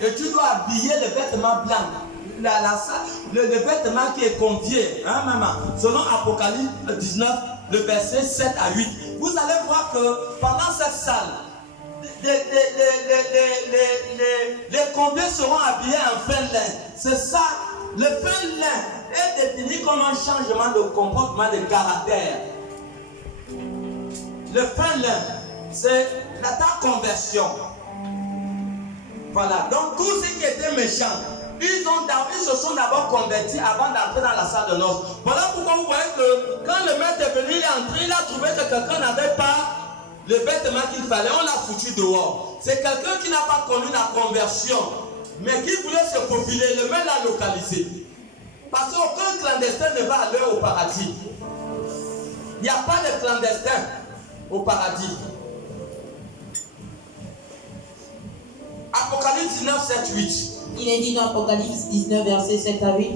Et tu dois habiller le vêtement blanc. Le vêtement qui est convié, hein, maman, selon Apocalypse 19, le verset 7 à 8. Vous allez voir que pendant cette salle, les conviés seront habillés en fin lin. C'est ça, le fin lin est défini comme un changement de comportement, de caractère. Le fin lin, c'est ta conversion. Voilà. Donc tous ceux qui étaient méchants, ils se sont d'abord convertis avant d'entrer dans la salle de noces. Voilà pourquoi vous voyez que quand le maître est venu, il est entré, il a trouvé que quelqu'un n'avait pas le vêtement qu'il fallait. On l'a foutu dehors. C'est quelqu'un qui n'a pas connu la conversion, mais qui voulait se faufiler. Le maître l'a localisé. Parce qu'aucun clandestin ne va aller au paradis. Il n'y a pas de clandestin au paradis. Apocalypse 19, 7, 8. Il est dit dans Apocalypse 19, versets 7 à 8.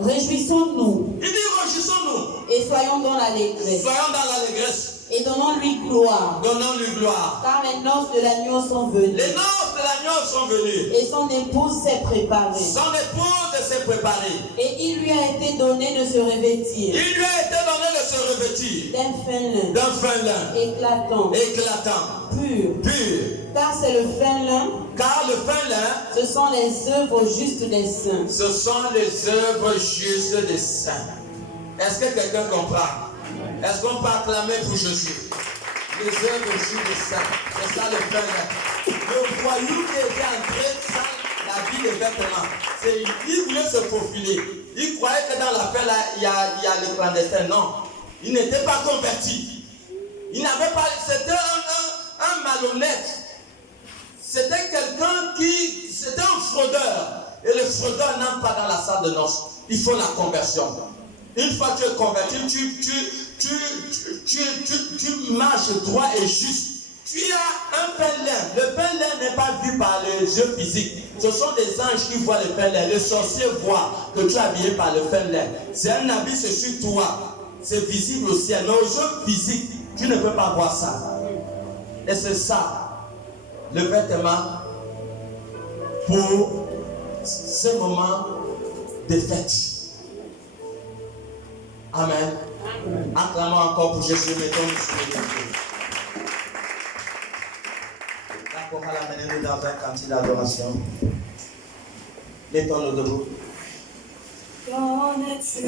Réjouissons-nous. Il dit réjouissons-nous. Et soyons dans l'allégresse. Soyons dans l'allégresse. Et donnons-lui gloire. Donnons-lui gloire. Car les noces de l'agneau sont venues. Les noces de l'agneau sont venues. Et son épouse s'est préparée. Son épouse s'est préparée. Et il lui a été donné de se revêtir. Il lui a été donné de se revêtir D'un fin lin. d'un fin lin Éclatant. éclatant, Pur. pur. Car c'est le fin lin. Car le fin lin, Ce sont les œuvres justes des saints. ce sont les œuvres justes des saints. Est-ce que quelqu'un comprend? Est-ce qu'on peut acclamer pour Jésus? Les œuvres justes des saints. C'est ça le fin lin. Le voyou qui était entré sans la vie de vêtements, il voulait se faufiler. Il croyait que dans la fin là, il y a les clandestins. Non. Il n'était pas converti. Il n'avait pas. C'était un malhonnête. C'était quelqu'un qui. C'était un fraudeur. Et le fraudeur n'entre pas dans la salle de noces. Il faut la conversion. Une fois que tu es converti, tu marches droit et juste. Tu as un pain lin. Le pain lin n'est pas vu par les yeux physiques. Ce sont des anges qui voient le pain lin. Les sorciers voient que tu es habillé par le pain lin. C'est un habit, c'est sur toi. C'est visible au ciel. Mais aux yeux physiques, tu ne peux pas voir ça. Et c'est ça, le vêtement pour ce moment de fête. Amen. Acclamons encore pour Jésus. Mettons-nous sur les pieds. La chorale a mené nous dans un cantique d'adoration. Mettons-nous debout. Qu'en es-tu?